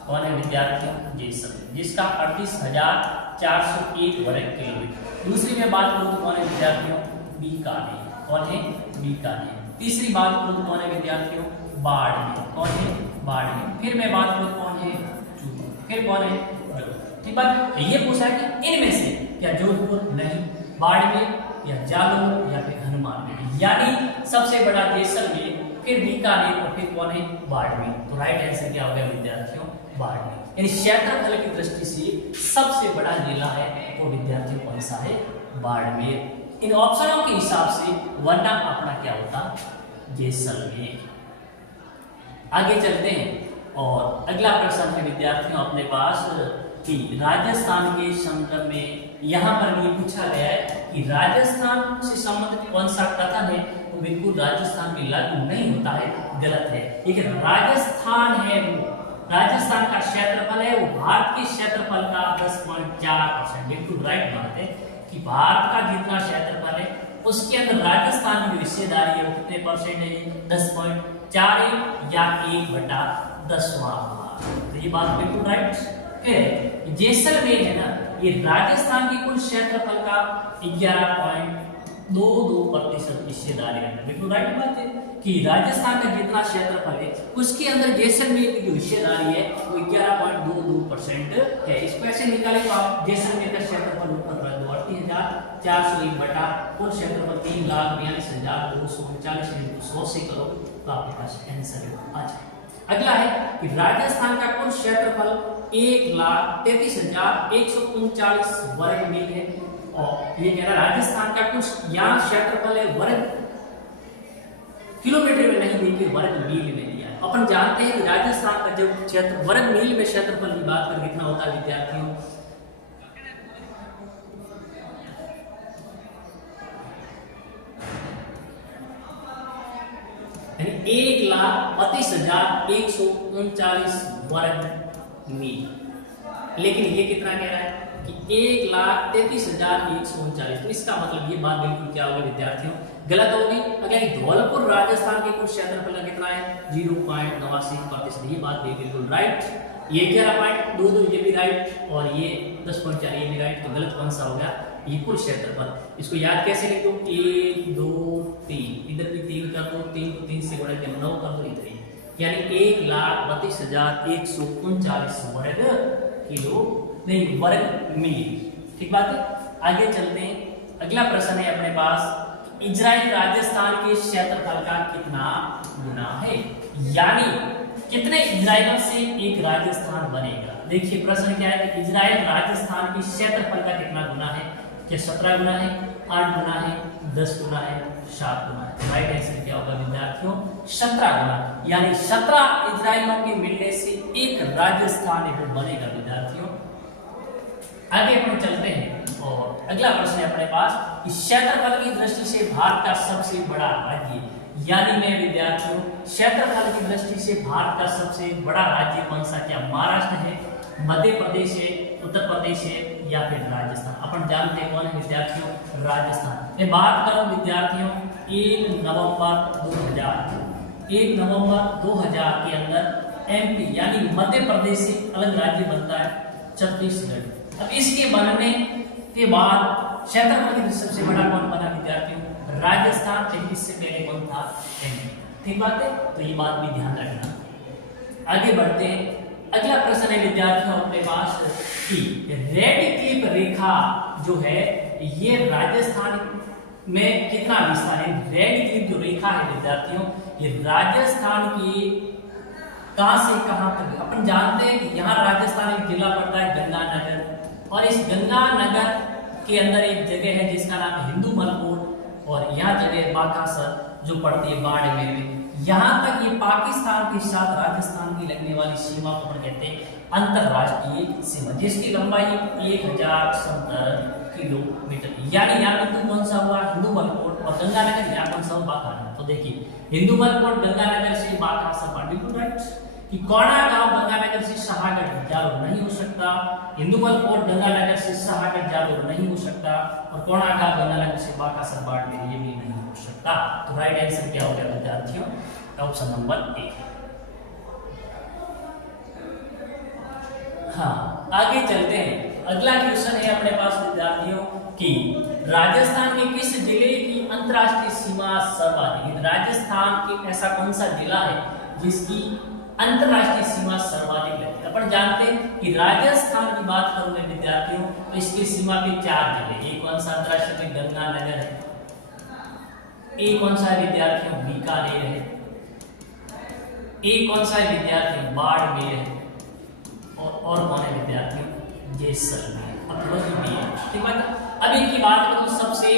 कौन है विद्यार्थियों जैसलमेर जिसका 38,401 वर्ग किलोमीटर। दूसरी में बात करूं तो कौन है विद्यार्थियों बीकानेर। कौन है बीकानेर। तीसरी बात करूं तो कौन है विद्यार्थियों बाड़मेर। कौन है बाड़मेर। फिर मैं बात करूं कौन है जोधपुर। फिर कौन है जोधपुर। ठीक बात ये पूछा है कि इनमें से क्या जोधपुर नहीं बाड़मेर या जालौर या फिर हनुमानगढ़ यानी सबसे बड़ा जैसलमेर फिर बीकानेर और फिर कौन है बाड़मेर। तो राइट आंसर क्या हो गया विद्यार्थियों बाड़मेर। यानी क्षेत्रफल की दृष्टि से सबसे बड़ा जिला है वो विद्यार्थी कौन सा है बाड़मेर। इन ऑप्शनों के हिसाब से वरना अपना क्या होता जैसलमेर। आगे चलते हैं और अगला प्रश्न है विद्यार्थियों अपने पास कि राजस्थान के संदर्भ में यहाँ पर ये पूछा गया है कि राजस्थान से संबंधित कौन सा कथन है वो बिल्कुल राजस्थान में लागू नहीं होता है गलत है। लेकिन राजस्थान है वो राजस्थान का क्षेत्रफल है वो भारत के क्षेत्रफल का 10.4% बिल्कुल राइट बात है कि भारत का जितना क्षेत्रफल है उसके अंदर राजस्थान की हिस्सेदारी है वो कितने परसेंट है 10.4 या 1/10। तो ये बात बिल्कुल राइट है। जैसलमेर है ना ये राजस्थान की कुल क्षेत्रफल का 11.22% हिस्सेदारी है। बिल्कुल राइट बात है कि राजस्थान का जितना क्षेत्रफल है उसके अंदर जैसलमेर की जो हिस्सेदारी है वो 11.22% है। इसको ऐसे निकाले तो आप जैसलमेर का क्षेत्रफल ऊपर रख दो 38,401 बटा कुल क्षेत्रफल 3,42,239 100 से करो तो आपके पास आंसर आ जाए। अगला है कि राजस्थान का कुल क्षेत्रफल 1,33,139 वर्ग मील है। और ये कह रहा है राजस्थान का कुछ यहाँ क्षेत्रफल है वर्ग किलोमीटर में नहीं देखिए वर्ग मील में लिया है। अपन जानते हैं कि राजस्थान का जो क्षेत्र वर्ग मील में क्षेत्रफल की बात करें कितना होता है विद्यार्थियों, 1,32,139 वर्ग मील। लेकिन ये कितना कह रहा है कि 1,33,139। तो इसका मतलब ये बात बिल्कुल क्या होगी विद्यार्थियों, गलत होगी। अगर धौलपुर राजस्थान के कुल क्षेत्रफल कितना है 0.89%, ये बात भी बिल्कुल राइट। ये 11.22 ये भी राइट और ये 10.4 ये भी राइट। तो गलत कौन सा हो गया, ये कुल क्षेत्रफल। इसको याद कैसे लिख दो, 1 2 3, इधर भी 3 कर दो, 3 को 3 से गुणा किया 9 कर दो इधर ही, यानी 1,32,139 वर्ग किलो नहीं वर्ग मील। ठीक बात है। आगे चलते हैं। अगला प्रश्न है अपने पास, इजराइल राजस्थान के क्षेत्रफल का कितना गुना है, यानी कितने इजराइलों से एक राजस्थान बनेगा। देखिए प्रश्न क्या है कि इजराइल राजस्थान के क्षेत्रफल का कितना गुना है, क्या 17 गुना है, 8 गुना है, 10 गुना है, 7 गुना है। राइट आंसर क्या होगा विद्यार्थियों, 17 गुना, यानी 17 इजराइलों के मिलने से एक राजस्थान बनेगा विद्यार्थियों। आगे अपन चलते हैं और अगला प्रश्न है अपने पास, क्षेत्रफल की दृष्टि से भारत का सबसे बड़ा राज्य, यानी मैं विद्यार्थियों क्षेत्रफल की दृष्टि से भारत का सबसे बड़ा राज्य कौन सा, क्या महाराष्ट्र है, मध्य प्रदेश है, उत्तर प्रदेश है या फिर राजस्थान। अपन जानते हैं कौन है विद्यार्थियों, राजस्थान। मैं बात करूं विद्यार्थियों 1 नवंबर 2000 के अंदर एमपी यानी मध्य प्रदेश से अलग राज्य बनता है छत्तीसगढ़। अब इसके बनने के बाद क्षेत्रफल में सबसे बड़ा कौन बना विद्यार्थियों, राजस्थान। इससे पहले कौन था, एमपी। ठीक बात है, तो ये बात भी ध्यान रखना। आगे बढ़ते हैं। अगला प्रश्न है विद्यार्थियों अपने पास कि रेड क्लिप रेखा जो है ये राजस्थान में कितना विस्तार है। रेड क्लिप जो रेखा है विद्यार्थियों ये राजस्थान की कहां से कहां तक। अपन जानते हैं कि यहाँ राजस्थान एक जिला पड़ता है गंगानगर, और इस गंगानगर के अंदर एक जगह है जिसका नाम है हिंदू मलकोट, और यहाँ जगह बाकासर जो पड़ती है बाड़मेर में। यहाँ तक ये पाकिस्तान के साथ राजस्थान की लगने वाली सीमा को कहते हैं अंतरराष्ट्रीय सीमा, जिसकी लंबाई 1070 किलोमीटर। यानी यहाँ बिंदु कौन सा हुआ, हिंदू मलकोट, और गंगानगर यहाँ कौन सा हुआ, बाकासर। तो देखिए हिंदू मलकोट गंगानगर से बाकासर, बिल्कुल राइट। कि कोणा गांव गंगानगर से सहागढ़ जालौर नहीं हो सकता, हिंदू मलकोट गंगानगर से सहागढ़ जालौर नहीं हो सकता, और कोणा गांव गंगानगर से बाकासर बाड़मेर ये भी नहीं हो सकता। तो राइट आंसर क्या हो गया विद्यार्थियों, ऑप्शन नंबर ए। हाँ आगे चलते हैं। अगला क्वेश्चन है अपने पास विद्यार्थियों कि राजस्थान के किस जिले की अंतरराष्ट्रीय सीमा सर्वाधिक। राजस्थान के ऐसा कौन सा जिला है जिसकी अंतरराष्ट्रीय सीमा सर्वाधिक लगती है। अपन जानते हैं कि राजस्थान की बात करूं मैं विद्यार्थियों तो इसकी सीमा के 4 जिले, एक कौन सा अंतरराष्ट्रीय गंगानगर है, एक कौन सा विद्यार्थियों बीकानेर है, एक कौन सा विद्यार्थियों बाड़मेर है, और कौन है विद्यार्थियों जैसलमेर। ठीक है, अब इनकी बात करूं सबसे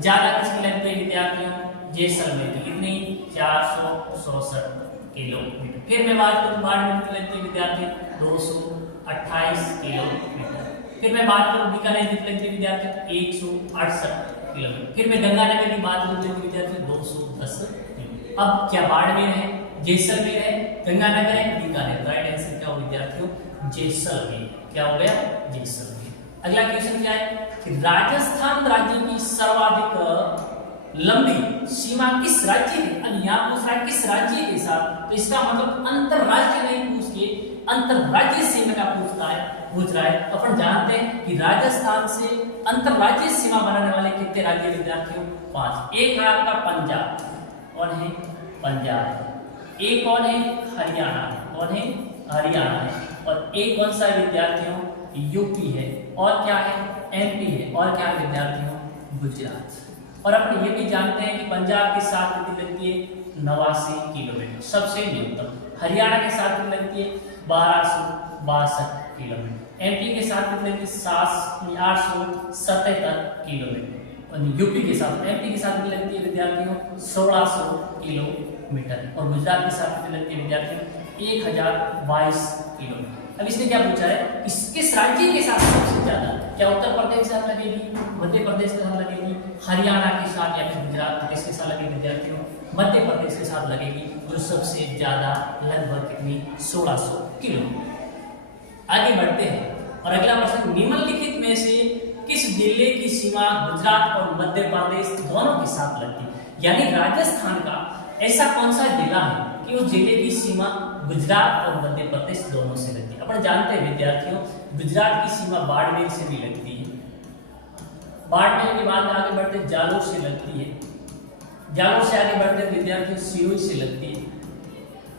ज्यादा किसकी लगती है विद्यार्थियों, जैसलमेर की, कितनी 467 किलोमीटर। फिर मैं बात करूं बाड़मेर की लगती है विद्यार्थी 228 किलोमीटर। फिर मैं बात करूं बीकानेर की लगती है विद्यार्थी 168 किलोमीटर। फिर मैं गंगानगर की बात करूं विद्यार्थी 210 किलोमीटर। अब क्या बाड़मेर है, जैसलमेर है, गंगानगर है, बीकानेर। राइट आंसर क्या हो विद्यार्थियों, जैसलमेर। क्या हो गया, जैसलमेर। अगला क्वेश्चन क्या है कि राजस्थान राज्य की सर्वाधिक लंबी सीमा किस राज्य की। अब यहाँ पूछ रहा है किस राज्य के साथ, तो इसका मतलब अंतरराष्ट्रीय नहीं पूछ के अंतरराज्यीय सीमा का पूछ रहा है। तो अपन जानते हैं कि राजस्थान से अंतरराज्यीय सीमा बनाने वाले कितने राज्य विद्यार्थियों, 5। एक है आपका पंजाब, कौन है, पंजाब। एक कौन है, हरियाणा, कौन है, हरियाणा है। और एक कौन सा विद्यार्थियों, यूपी है। और क्या है, एमपी है। और क्या है विद्यार्थियों, गुजरात। और अपन ये भी जानते हैं कि पंजाब के साथ कितनी लगती है 89 किलोमीटर सबसे न्यूनतम। हरियाणा के साथ कितनी लगती है 1262 किलोमीटर। एमपी के साथ कितनी लगती है 877 किलोमीटर। और यूपी के साथ एमपी के साथ कितनी लगती है विद्यार्थियों 1600 किलोमीटर। और गुजरात के साथ कितनी लगती है विद्यार्थियों 1022 किलोमीटर। अब इसने क्या पूछा है किस राज्य के साथ सबसे ज्यादा, क्या उत्तर प्रदेश के साथ लगेगी, मध्य प्रदेश के साथ लगेगी, हरियाणा के साथ या फिर गुजरात किसके साथ लगेगी विद्यार्थियों मध्य प्रदेश के साथ लगेगी, जो सबसे ज्यादा लगभग कितनी 1600 किलोमीटर। आगे बढ़ते हैं और अगला प्रश्न निम्नलिखित में से किस जिले की सीमा गुजरात और मध्य प्रदेश दोनों के साथ लगती है। यानी राजस्थान का ऐसा कौन सा जिला है कि उस जिले की सीमा गुजरात और मध्य प्रदेश दोनों से लगती है। अपन जानते हैं विद्यार्थियों गुजरात की सीमा बाड़मेर से भी लगती है, बाड़मेर के बाद आगे बढ़ते जालोर से लगती है, जालोर से आगे बढ़ते विद्यार्थियों सिरोही से लगती है,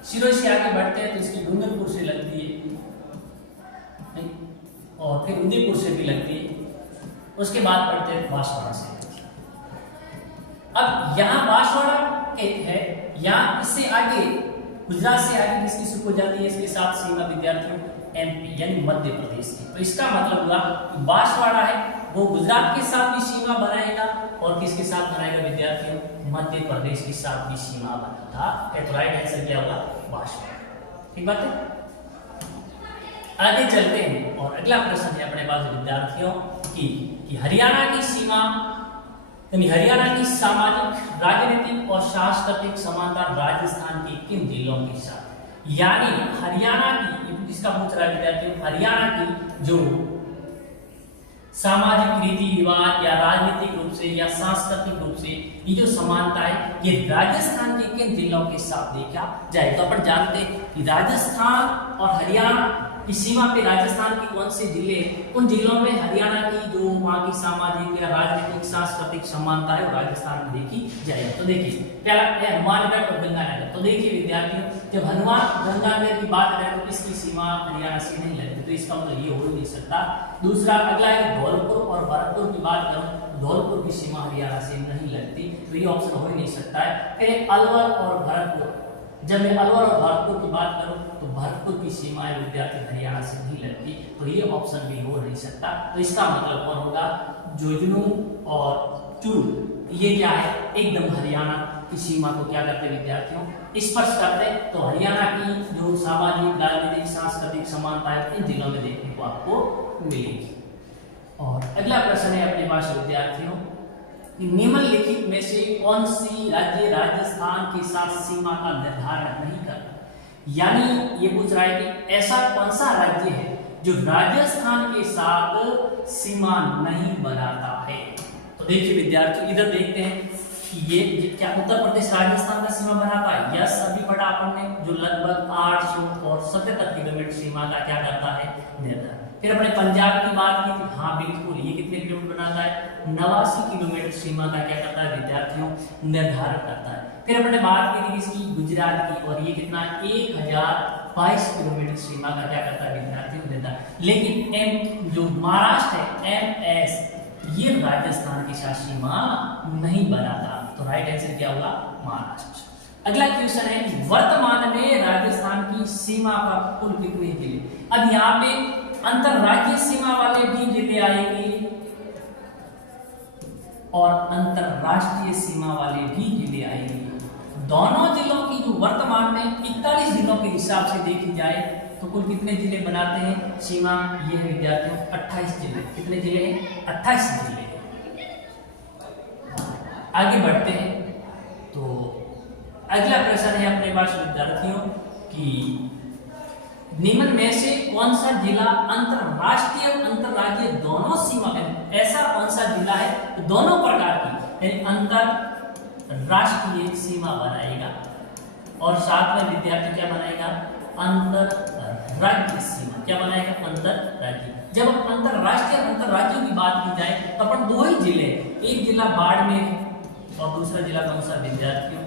सिरोही से आगे बढ़ते हैं तो इसकी डूंगरपुर से लगती है और फिर उदयपुर से भी लगती है, उसके बाद पढ़ते हैं बांसवाड़ा से। अब यहाँ बांसवाड़ा एक है, यहाँ इससे आगे गुजरात से आगे किसकी शुरू हो जाती है इसके साथ सीमा विद्यार्थियों एमपी यानी मध्य प्रदेश की। तो इसका मतलब हुआ कि बांसवाड़ा है वो गुजरात के साथ भी सीमा बनाएगा और किसके साथ बनाएगा विद्यार्थियों मध्य प्रदेश के साथ भी सीमा बनाता है। तो राइट आंसर क्या होगा बांसवाड़ा। ठीक बात है, आगे चलते हैं और अगला प्रश्न है अपने पास विद्यार्थियों कि हरियाणा की सीमा यानी हरियाणा की सामाजिक राजनीतिक और सांस्कृतिक समानता राजस्थान के किन जिलों के साथ। यानी हरियाणा की जिसका पूछ रहा है विद्यार्थियों हरियाणा की जो सामाजिक रीति रिवाज या राजनीतिक रूप से या सांस्कृतिक रूप से ये जो समानता है ये राजस्थान के किन जिलों के साथ देखा जाए। तो अपन जानते हैं कि राजस्थान और हरियाणा की सीमा पे राजस्थान के कौन से जिले हैं, उन जिलों में हरियाणा की जो वहाँ की सामाजिक या राजनीतिक सांस्कृतिक समानता है वो राजस्थान में देखी जाएगी। तो देखिए पहला है हनुमानगढ़ और गंगानगर। तो देखिए विद्यार्थियों जब हनुमान गंगानगर की बात करें तो इसकी सीमा हरियाणा से नहीं लगती, तो इसका मतलब ये हो ही नहीं सकता। दूसरा अगला है धौलपुर और भरतपुर की बात करूँ धौलपुर की सीमा हरियाणा से नहीं लगती, तो ये ऑप्शन हो ही नहीं सकता है। फिर अलवर और भरतपुर, जब मैं अलवर और भरतपुर की बात करूं तो भरतपुर की सीमाएं विद्यार्थी हरियाणा से नहीं लगती, तो ये ऑप्शन भी हो नहीं सकता। तो इसका मतलब कौन होगा झुंझुनू और चूरू, ये क्या है एकदम हरियाणा की सीमा को क्या करते विद्यार्थियों स्पर्श करते। तो हरियाणा की जो सामाजिक राजनीतिक सांस्कृतिक समानता है इन जिलों में देखने को आपको मिलेगी। और अगला प्रश्न है अपने पास विद्यार्थियों निम्नलिखित में से कौन सी राज्य राजस्थान के साथ सीमा का निर्धारण नहीं करता। यानी ये पूछ रहा है कि ऐसा कौन सा राज्य है जो राजस्थान के साथ सीमा नहीं बनाता है। तो देखिए विद्यार्थियों इधर देखते हैं कि ये क्या उत्तर प्रदेश राजस्थान का सीमा बनाता है। यस अभी पढ़ा अपन ने जो लगभग 877 किलोमीटर सीमा का क्या करता है निर्धारण। फिर अपने पंजाब की बात की थी, हाँ बिल्कुल ये कितने किलोमीटर बनाता है 89 किलोमीटर सीमा का क्या करता है विद्यार्थियों निर्धारण करता है। फिर अपने बात की थी इसकी गुजरात की और ये कितना 1022 किलोमीटर सीमा का क्या करता है विद्यार्थियों निर्धारण। लेकिन एम जो महाराष्ट्र है MS ये राजस्थान की साथ सीमा नहीं बनाता, तो राइट आंसर क्या होगा महाराष्ट्र। अगला क्वेश्चन है वर्तमान में राजस्थान की सीमा का कुल कितने जिले। अब यहाँ पे अंतरराज्यीय सीमा वाले भी जिले आएंगे और अंतरराष्ट्रीय सीमा वाले भी जिले आएंगे। दोनों जिलों की जो वर्तमान में 41 जिलों के हिसाब से देखी जाए तो कुल कितने जिले बनाते हैं सीमा, ये है विद्यार्थियों 28 जिले। कितने जिले हैं 28 जिले। आगे बढ़ते हैं तो अगला प्रश्न है अपने पास विद्यार्थियों कि निम्न में से कौन सा जिला अंतरराष्ट्रीय अंतरराज्यीय दोनों सीमा में ऐसा कौन सा जिला है तो दोनों प्रकार की अंतरराष्ट्रीय सीमा बनाएगा और साथ में विद्यार्थी क्या बनाएगा अंतरराज्यीय सीमा क्या बनाएगा अंतरराज्यीय। जब अंतरराष्ट्रीय अंतरराज्यों की बात की जाए तो अपन दो ही जिले, एक जिला बाड़मेर और दूसरा जिला कौन सा विद्यार्थियों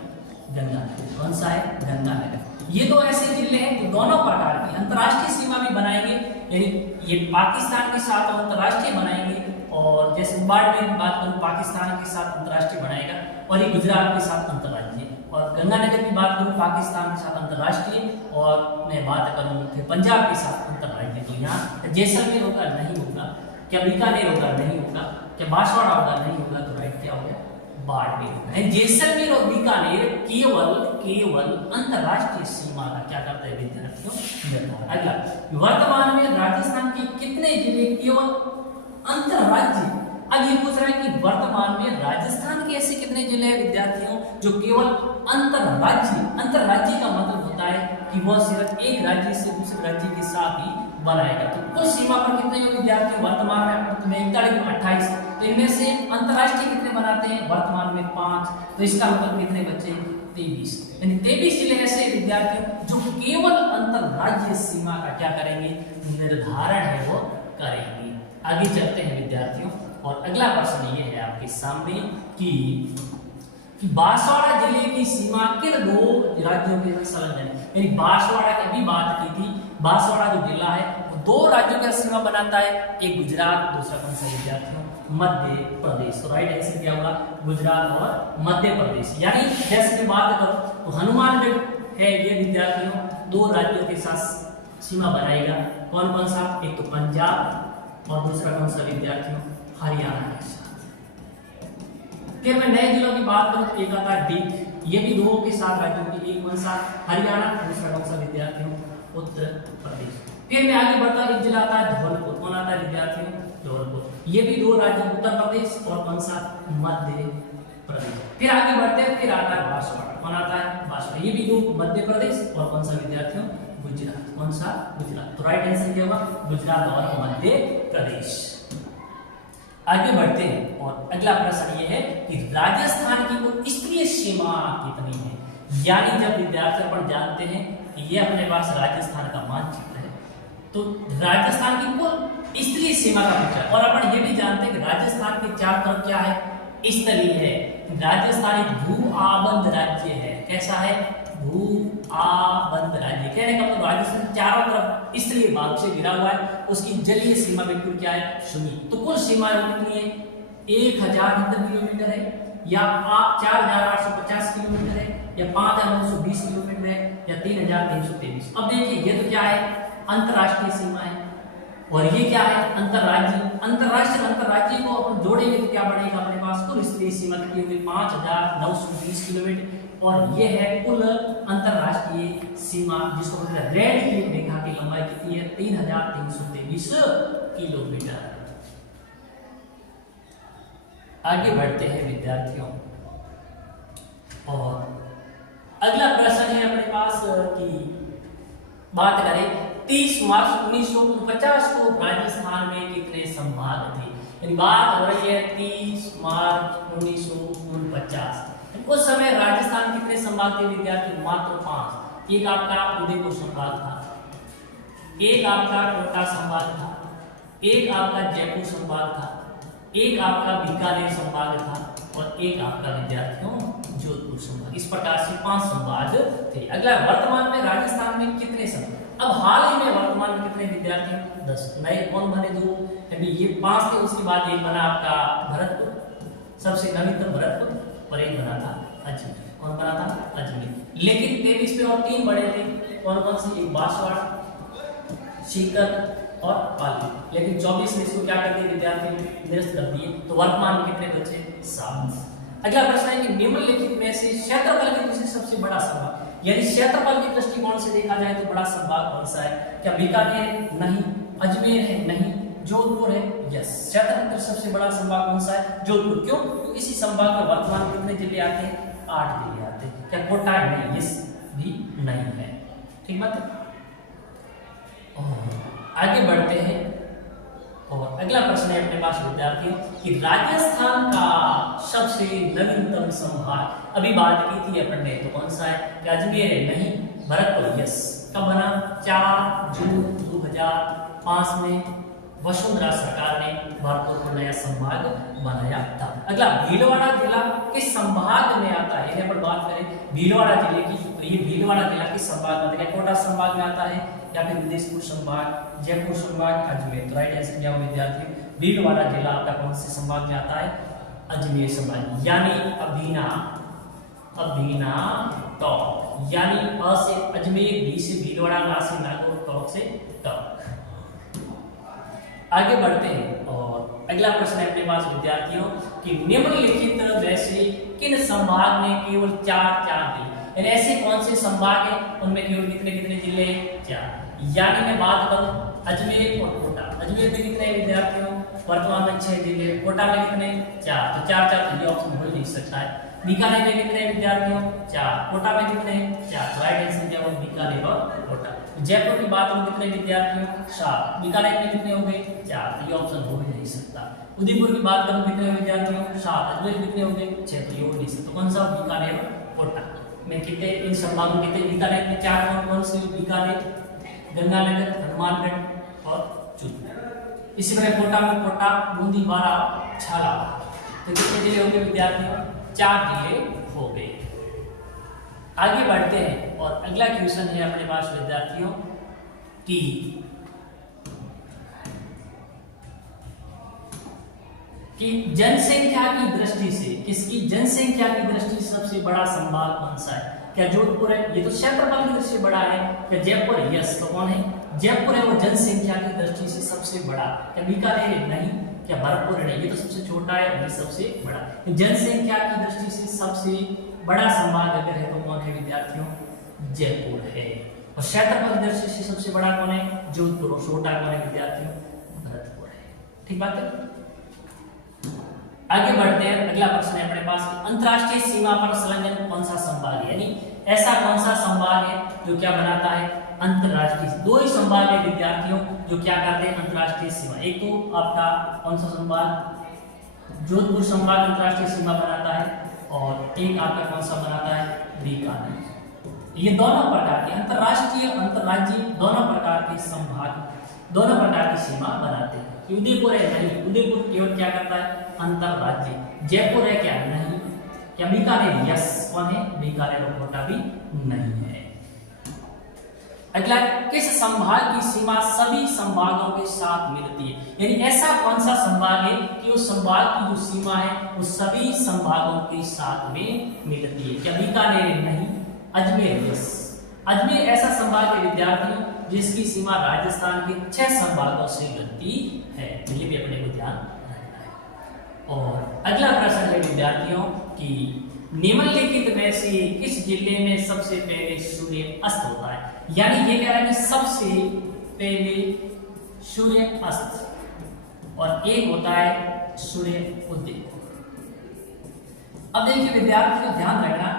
गंगानगर। कौन सा है गंगानगर। ये दो ऐसे जिले हैं जो दोनों प्रकार की अंतरराष्ट्रीय सीमा भी बनाएंगे, यानी ये पाकिस्तान के साथ अंतरराष्ट्रीय बनाएंगे और जैसे बाड़मेर की बात करूं पाकिस्तान के साथ अंतरराष्ट्रीय बनाएगा और ये गुजरात के साथ अंतरराज्यीय और गंगानगर की बात करूँ पाकिस्तान के साथ अंतर्राष्ट्रीय, और मैं बात करूँ फिर पंजाब के साथ अंतर्राष्ट्रीय, तो यहाँ जैसलमेर होगा नहीं होगा, क्या बीकानेर होगा नहीं होगा, क्या बांसवाड़ा होगा नहीं होगा, तो राइट क्या हो गया बाड़मेर होगा। जैसलमेर और बीकानेर केवल अंतर्राष्ट्रीय सीमा का क्या करता है विद्यार्थियों निर्धारण। अगला, वर्तमान में राजस्थान के कितने जिले केवल अंतर्राज्यीय, अब ये पूछ रहा है कि वर्तमान में राजस्थान के ऐसे कितने जिले हैं विद्यार्थियों जो केवल अंतर्राज्यीय का मतलब होता है कि वह सिर्फ एक राज्य से दूसरे राज्य के साथ ही बनाएगा। तो कुल सीमा पर कितने विद्यार्थी वर्तमान में 28, तो इनमें से अंतर्राष्ट्रीय कितने बनाते हैं वर्तमान में 5, तो इसका मतलब कितने बच्चे 23, यानी 23 जिले ऐसे विद्यार्थी जो केवल अंतर्राज्यीय सीमा का क्या करेंगे निर्धारण है वो करेंगे। आगे चलते हैं विद्यार्थियों, और अगला प्रश्न ये है आपके सामने कि बांसवाड़ा जिले की सीमा किन 2 राज्यों के साथ संलग्न है, यानी बांसवाड़ा की भी बात की थी। बांसवाड़ा जो जिला है वो 2 राज्यों का सीमा बनाता है, एक गुजरात, दूसरा कौन सा विद्यार्थियों मध्य प्रदेश। तो राइट आंसर क्या होगा गुजरात और मध्य प्रदेश। यानी जैसे मैं बात करूं तो हनुमानगढ़ है ये विद्यार्थियों 2 राज्यों के साथ सीमा बनाएगा, कौन कौन सा, एक तो पंजाब और दूसरा कौन सा विद्यार्थियों हरियाणा के साथ। फिर मैं नए जिलों की बात करूं तो एक आता है डीग, ये भी 2 के साथ राज्यों की, एक कौन सा हरियाणा, दूसरा कौन सा विद्यार्थियों उत्तर प्रदेश। फिर मैं आगे बढ़ता हूं, एक जिला आता है धौलपुर, कौन आता है विद्यार्थियों धौलपुर, ये भी 2 राज्य उत्तर प्रदेश और कौन सा मध्य प्रदेश। फिर आगे बढ़ते हैं, फिर आता है बांसवाड़ा, कौन आता है बांसवाड़ा, ये भी 2 मध्य प्रदेश और कौन सा विद्यार्थियों गुजरात, कौन सा गुजरात। तो राइट आंसर क्या होगा गुजरात और मध्य प्रदेश। आगे बढ़ते हैं, और अगला प्रश्न ये है कि राजस्थान की कुल स्तरीय सीमा कितनी है, यानी जब विद्यार्थी अपन जानते हैं कि ये अपने पास राजस्थान का मानचित्र है, तो राजस्थान की कुल स्तरीय सीमा का पिक्चर, और अपन ये भी जानते हैं कि राजस्थान के 4 तरफ क्या है स्तरीय है। राजस्थान एक भू आबंद राज्य है, कैसा है भू आबंद राज्य, कहने का मतलब राजस्थान चारों तरफ स्तरीय भाग से घिरा हुआ है, उसकी जलीय सीमा बिल्कुल क्या है 0। तो कुल सीमा कितनी है 1070 किलोमीटर है, या 4850 किलोमीटर है, या 5920 किलोमीटर है, या 3323। अब देखिए ये तो क्या है अंतरराष्ट्रीय सीमा है, और ये क्या है अंतरराष्ट्रीय को अपन जोड़ेंगे तो क्या बढ़ेगा अपने पास कुल स्तरीय सीमा कितनी होगी 5920 किलोमीटर, और ये है कुल अंतरराष्ट्रीय सीमा जिसको बोलते हैं रेड क्लिफ रेखा की लंबाई कितनी है 3323 किलोमीटर। आगे बढ़ते हैं विद्यार्थियों, और अगला प्रश्न है अपने पास कि बात करें 30 मार्च 1949 को राजस्थान में कितने संभाग थे, यानी बात हो रही है 30 मार्च 1949। उस समय राजस्थान कितने संभाग थे विद्यार्थी मात्र 5। एक आपका उदयपुर संभाग था, एक आपका कोटा संभाग था, एक आपका जयपुर संभाग था, एक आपका बीकानेर संभाग था, और एक आपका विद्यार्थियों जोधपुर संभाग। इस प्रकार से 5 संभाग थे। अगला वर्तमान में राजस्थान में कितने संभाग, अब हाल ही में वर्तमान में कितने विद्यार्थी 10 नए कौन बने 2, ये 5 थे, उसके बाद एक बना आपका भरतपुर, सबसे नवीनतम भरतपुर, और एक बना था अजमेर, कौन बना था अजमेर। लेकिन 23 पे और 3 बड़े थे, कौन कौन से, एक बांसवाड़ा, सीकर और पाली, लेकिन 24 में इसको क्या कर दिए विद्यार्थी निरस्त कर दिए। तो वर्तमान में कितने बचे 7। अगला प्रश्न है कि निम्नलिखित में से क्षेत्रफल की दृष्टि से सबसे बड़ा संभाग, यानी क्षेत्रफल के दृष्टिकोण से देखा जाए तो बड़ा संभाग कौन सा है, क्या बीकानेर है नहीं, अजमेर है नहीं, जोधपुर है यस। क्षेत्रफल सबसे बड़ा संभाग कौन सा है जोधपुर, क्यों तो इसी संभाग में वर्तमान में कितने जिले आते हैं 8 जिले आते हैं, क्या कोटा है नहीं, यस भी नहीं है, ठीक बात है। आगे बढ़ते हैं, और अगला प्रश्न है अपने पास विद्यार्थियों कि राजस्थान का सबसे नवीनतम संभाग, अभी बात की थी अपन ने, तो कौन सा है, क्या अजमेर है नहीं, भरतपुर यस। कब बना 4 जून 2005 में वसुंधरा सरकार ने भरतपुर को नया संभाग बनाया था। अगला भीलवाड़ा जिला किस संभाग में आता है, यहां पर बात करें भीलवाड़ा जिले की, तो ये भीलवाड़ा जिला किस संभाग में आता है, कोटा संभाग में आता है, या फिर उदयपुर संभाग, जयपुर संभाग, अजमेर। तो राइट आंसर क्या हो विद्यार्थी भीलवाड़ा जिला आपका कौन से संभाग में आता है अजमेर संभाग, यानी अभी ना अभिनाटक, यानी अ से अजमेर, बी से भीलवाड़ा, ना से नागौर, टॉक से टॉक। आगे बढ़ते हैं और अगला प्रश्न है अपने पास विद्यार्थियों कि निम्नलिखित में से किन संभाग में केवल 4 दिए, यानी ऐसे कौन से संभाग हैं उनमें केवल कितने जिले? 4। यानी मैं बात करूं अजमेर और कोटा, अजमेर में कितने विद्यार्थियों? वर्तमान में 6 जिले, कोटा में कितने? 4। तो 4 तो ये ऑप्शन हो ही नहीं सकता है। बीकानेर में कितने विद्यार्थियों? 4। कोटा में कितने? 4। तो राइट आंसर क्या होगा? बीकानेर और कोटा। जयपुर की बात करूं कितने विद्यार्थियों? 7। बीकानेर में कितने हो गए? 4। तो ये ऑप्शन हो ही नहीं सकता। उदयपुर की बात करूं कितने विद्यार्थियों? 7। अजमेर कितने हो गए? 6। तो ये हो नहीं सकता। कौन सा? बीकानेर और कोटा में कितने? इन संभागों में कितने? बीकानेर में 4 कौन से? बीकानेर, गंगानगर, हनुमानगढ़ और चूरू। इसी तरह कोटा में कोटा, बूंदी, बारा, झालावाड़। तो कितने जिले हो गए विद्यार्थियों? 4 जिले हो गए। आगे बढ़ते हैं और अगला क्वेश्चन है अपने पास विद्यार्थियों कि जनसंख्या की दृष्टि से किसकी? जनसंख्या की दृष्टि से सबसे बड़ा संभाग कौन सा है? क्या जोधपुर है? ये तो क्षेत्रफल की दृष्टि से बड़ा है। क्या जयपुर है? यस। तो कौन है? जयपुर है वो जनसंख्या की दृष्टि से सबसे बड़ा। क्या बीकानेर है? नहीं। क्या भरतपुर है? ये तो सबसे छोटा है और ये सबसे बड़ा। जनसंख्या की दृष्टि से सबसे बड़ा संभाग अगर है तो कौन है विद्यार्थियों? जयपुर है। और क्षेत्रफल की दृष्टि से सबसे बड़ा कौन है? जोधपुर। और छोटा कौन है विद्यार्थियों? भरतपुर है। ठीक बात है। आगे बढ़ते हैं। अगला प्रश्न है अपने पास अंतरराष्ट्रीय सीमा पर संलग्न कौन सा संभाग है, यानी ऐसा कौन सा संभाग है जो क्या बनाता है? अंतरराष्ट्रीय। 2 ही संभाग है विद्यार्थियों जो क्या करते हैं? अंतरराष्ट्रीय सीमा। एक तो आपका कौन सा संभाग? जोधपुर संभाग अंतरराष्ट्रीय सीमा बनाता है और एक आपका कौन सा बनाता है? बीकानेर। ये दोनों प्रकार के अंतरराष्ट्रीय, अंतरराज्यीय दोनों प्रकार के संभाग, दोनों प्रकार की सीमा बनाते हैं। उदयपुर है? नहीं। उदयपुर केवल क्या करता है? अंतरराज्यीय। जयपुर है? क्या? नहीं। क्या बीकानेर? यस। कौन है? बीकानेर और कोटा भी नहीं है। अगला, किस संभाग की सीमा सभी संभागों के साथ मिलती है, यानी ऐसा कौन सा संभाग है कि उस संभाग की जो सीमा है वो सभी संभागों के साथ में मिलती है? क्या बीकानेर? नहीं। अजमेर? यस। अजमेर ऐसा संभाग है विद्यार्थियों जिसकी सीमा राजस्थान के 6 संभागों से मिलती है। ये भी अपने को ध्यान रखना है। और अगला प्रश्न है विद्यार्थियों कि निम्नलिखित में से किस जिले में सबसे पहले सूर्य अस्त होता है, यानी ये कह रहा है कि सबसे पहले सूर्य अस्त और एक होता है सूर्य उदय। अब देखिए विद्यार्थियों ध्यान रखना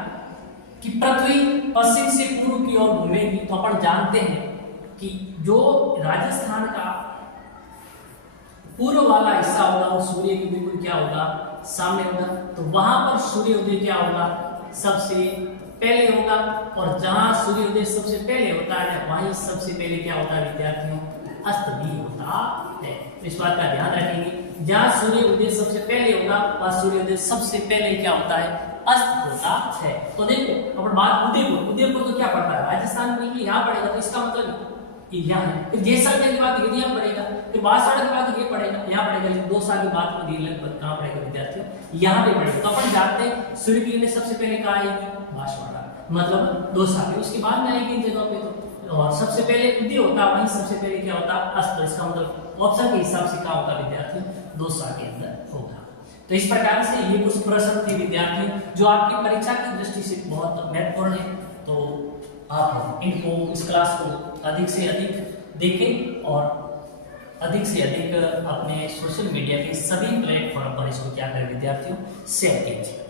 कि पृथ्वी पश्चिम से पूर्व की ओर घूमेगी, तो अपन जानते हैं कि जो राजस्थान का पूर्व वाला हिस्सा होगा वो सूर्य के बिल्कुल क्या होगा? सामने होगा। तो वहां पर सूर्योदय क्या होगा? सबसे पहले होगा। और जहां सूर्योदय सबसे पहले होता है वहीं सबसे पहले क्या होता है विद्यार्थियों? अस्त भी होता है। इस बात का ध्यान रखेंगे। जहां सूर्योदय सबसे पहले होगा वहां सूर्योदय सबसे पहले क्या होता है? अस्त होता है। तो देखो अपन बात उदयपुर तो क्या पड़ता है? राजस्थान में यहाँ पड़ेगा, तो इसका मतलब यहाँ है। फिर जैसलमेर की बात यहाँ पड़ेगा, फिर बांसवाड़ा की बात ये पड़ेगा, यहाँ पड़ेगा। लेकिन 2 साल की बात को लगभग कहाँ पड़ेगा विद्यार्थियों? यहाँ पे पड़ेगा। तो अपन जानते हैं सूर्य की किरणें सबसे पहले कहाँ आएगी? बांसवाड़ा, मतलब 2 साल में। उसके बाद में आएगी इन जगहों पे। तो और सबसे पहले उदय होता, वहीं सबसे पहले क्या होता? अस्त। इसका मतलब ऑप्शन के हिसाब से क्या होगा विद्यार्थी? 2 साल के अंदर होगा। तो इस प्रकार से ये कुछ प्रश्न थे विद्यार्थी जो आपकी परीक्षा की दृष्टि से बहुत महत्वपूर्ण है। तो आप इनको, इस क्लास को अधिक से अधिक देखें और अधिक से अधिक अपने सोशल मीडिया के सभी प्लेटफॉर्म पर इसको क्या करें विद्यार्थियों? शेयर कीजिए।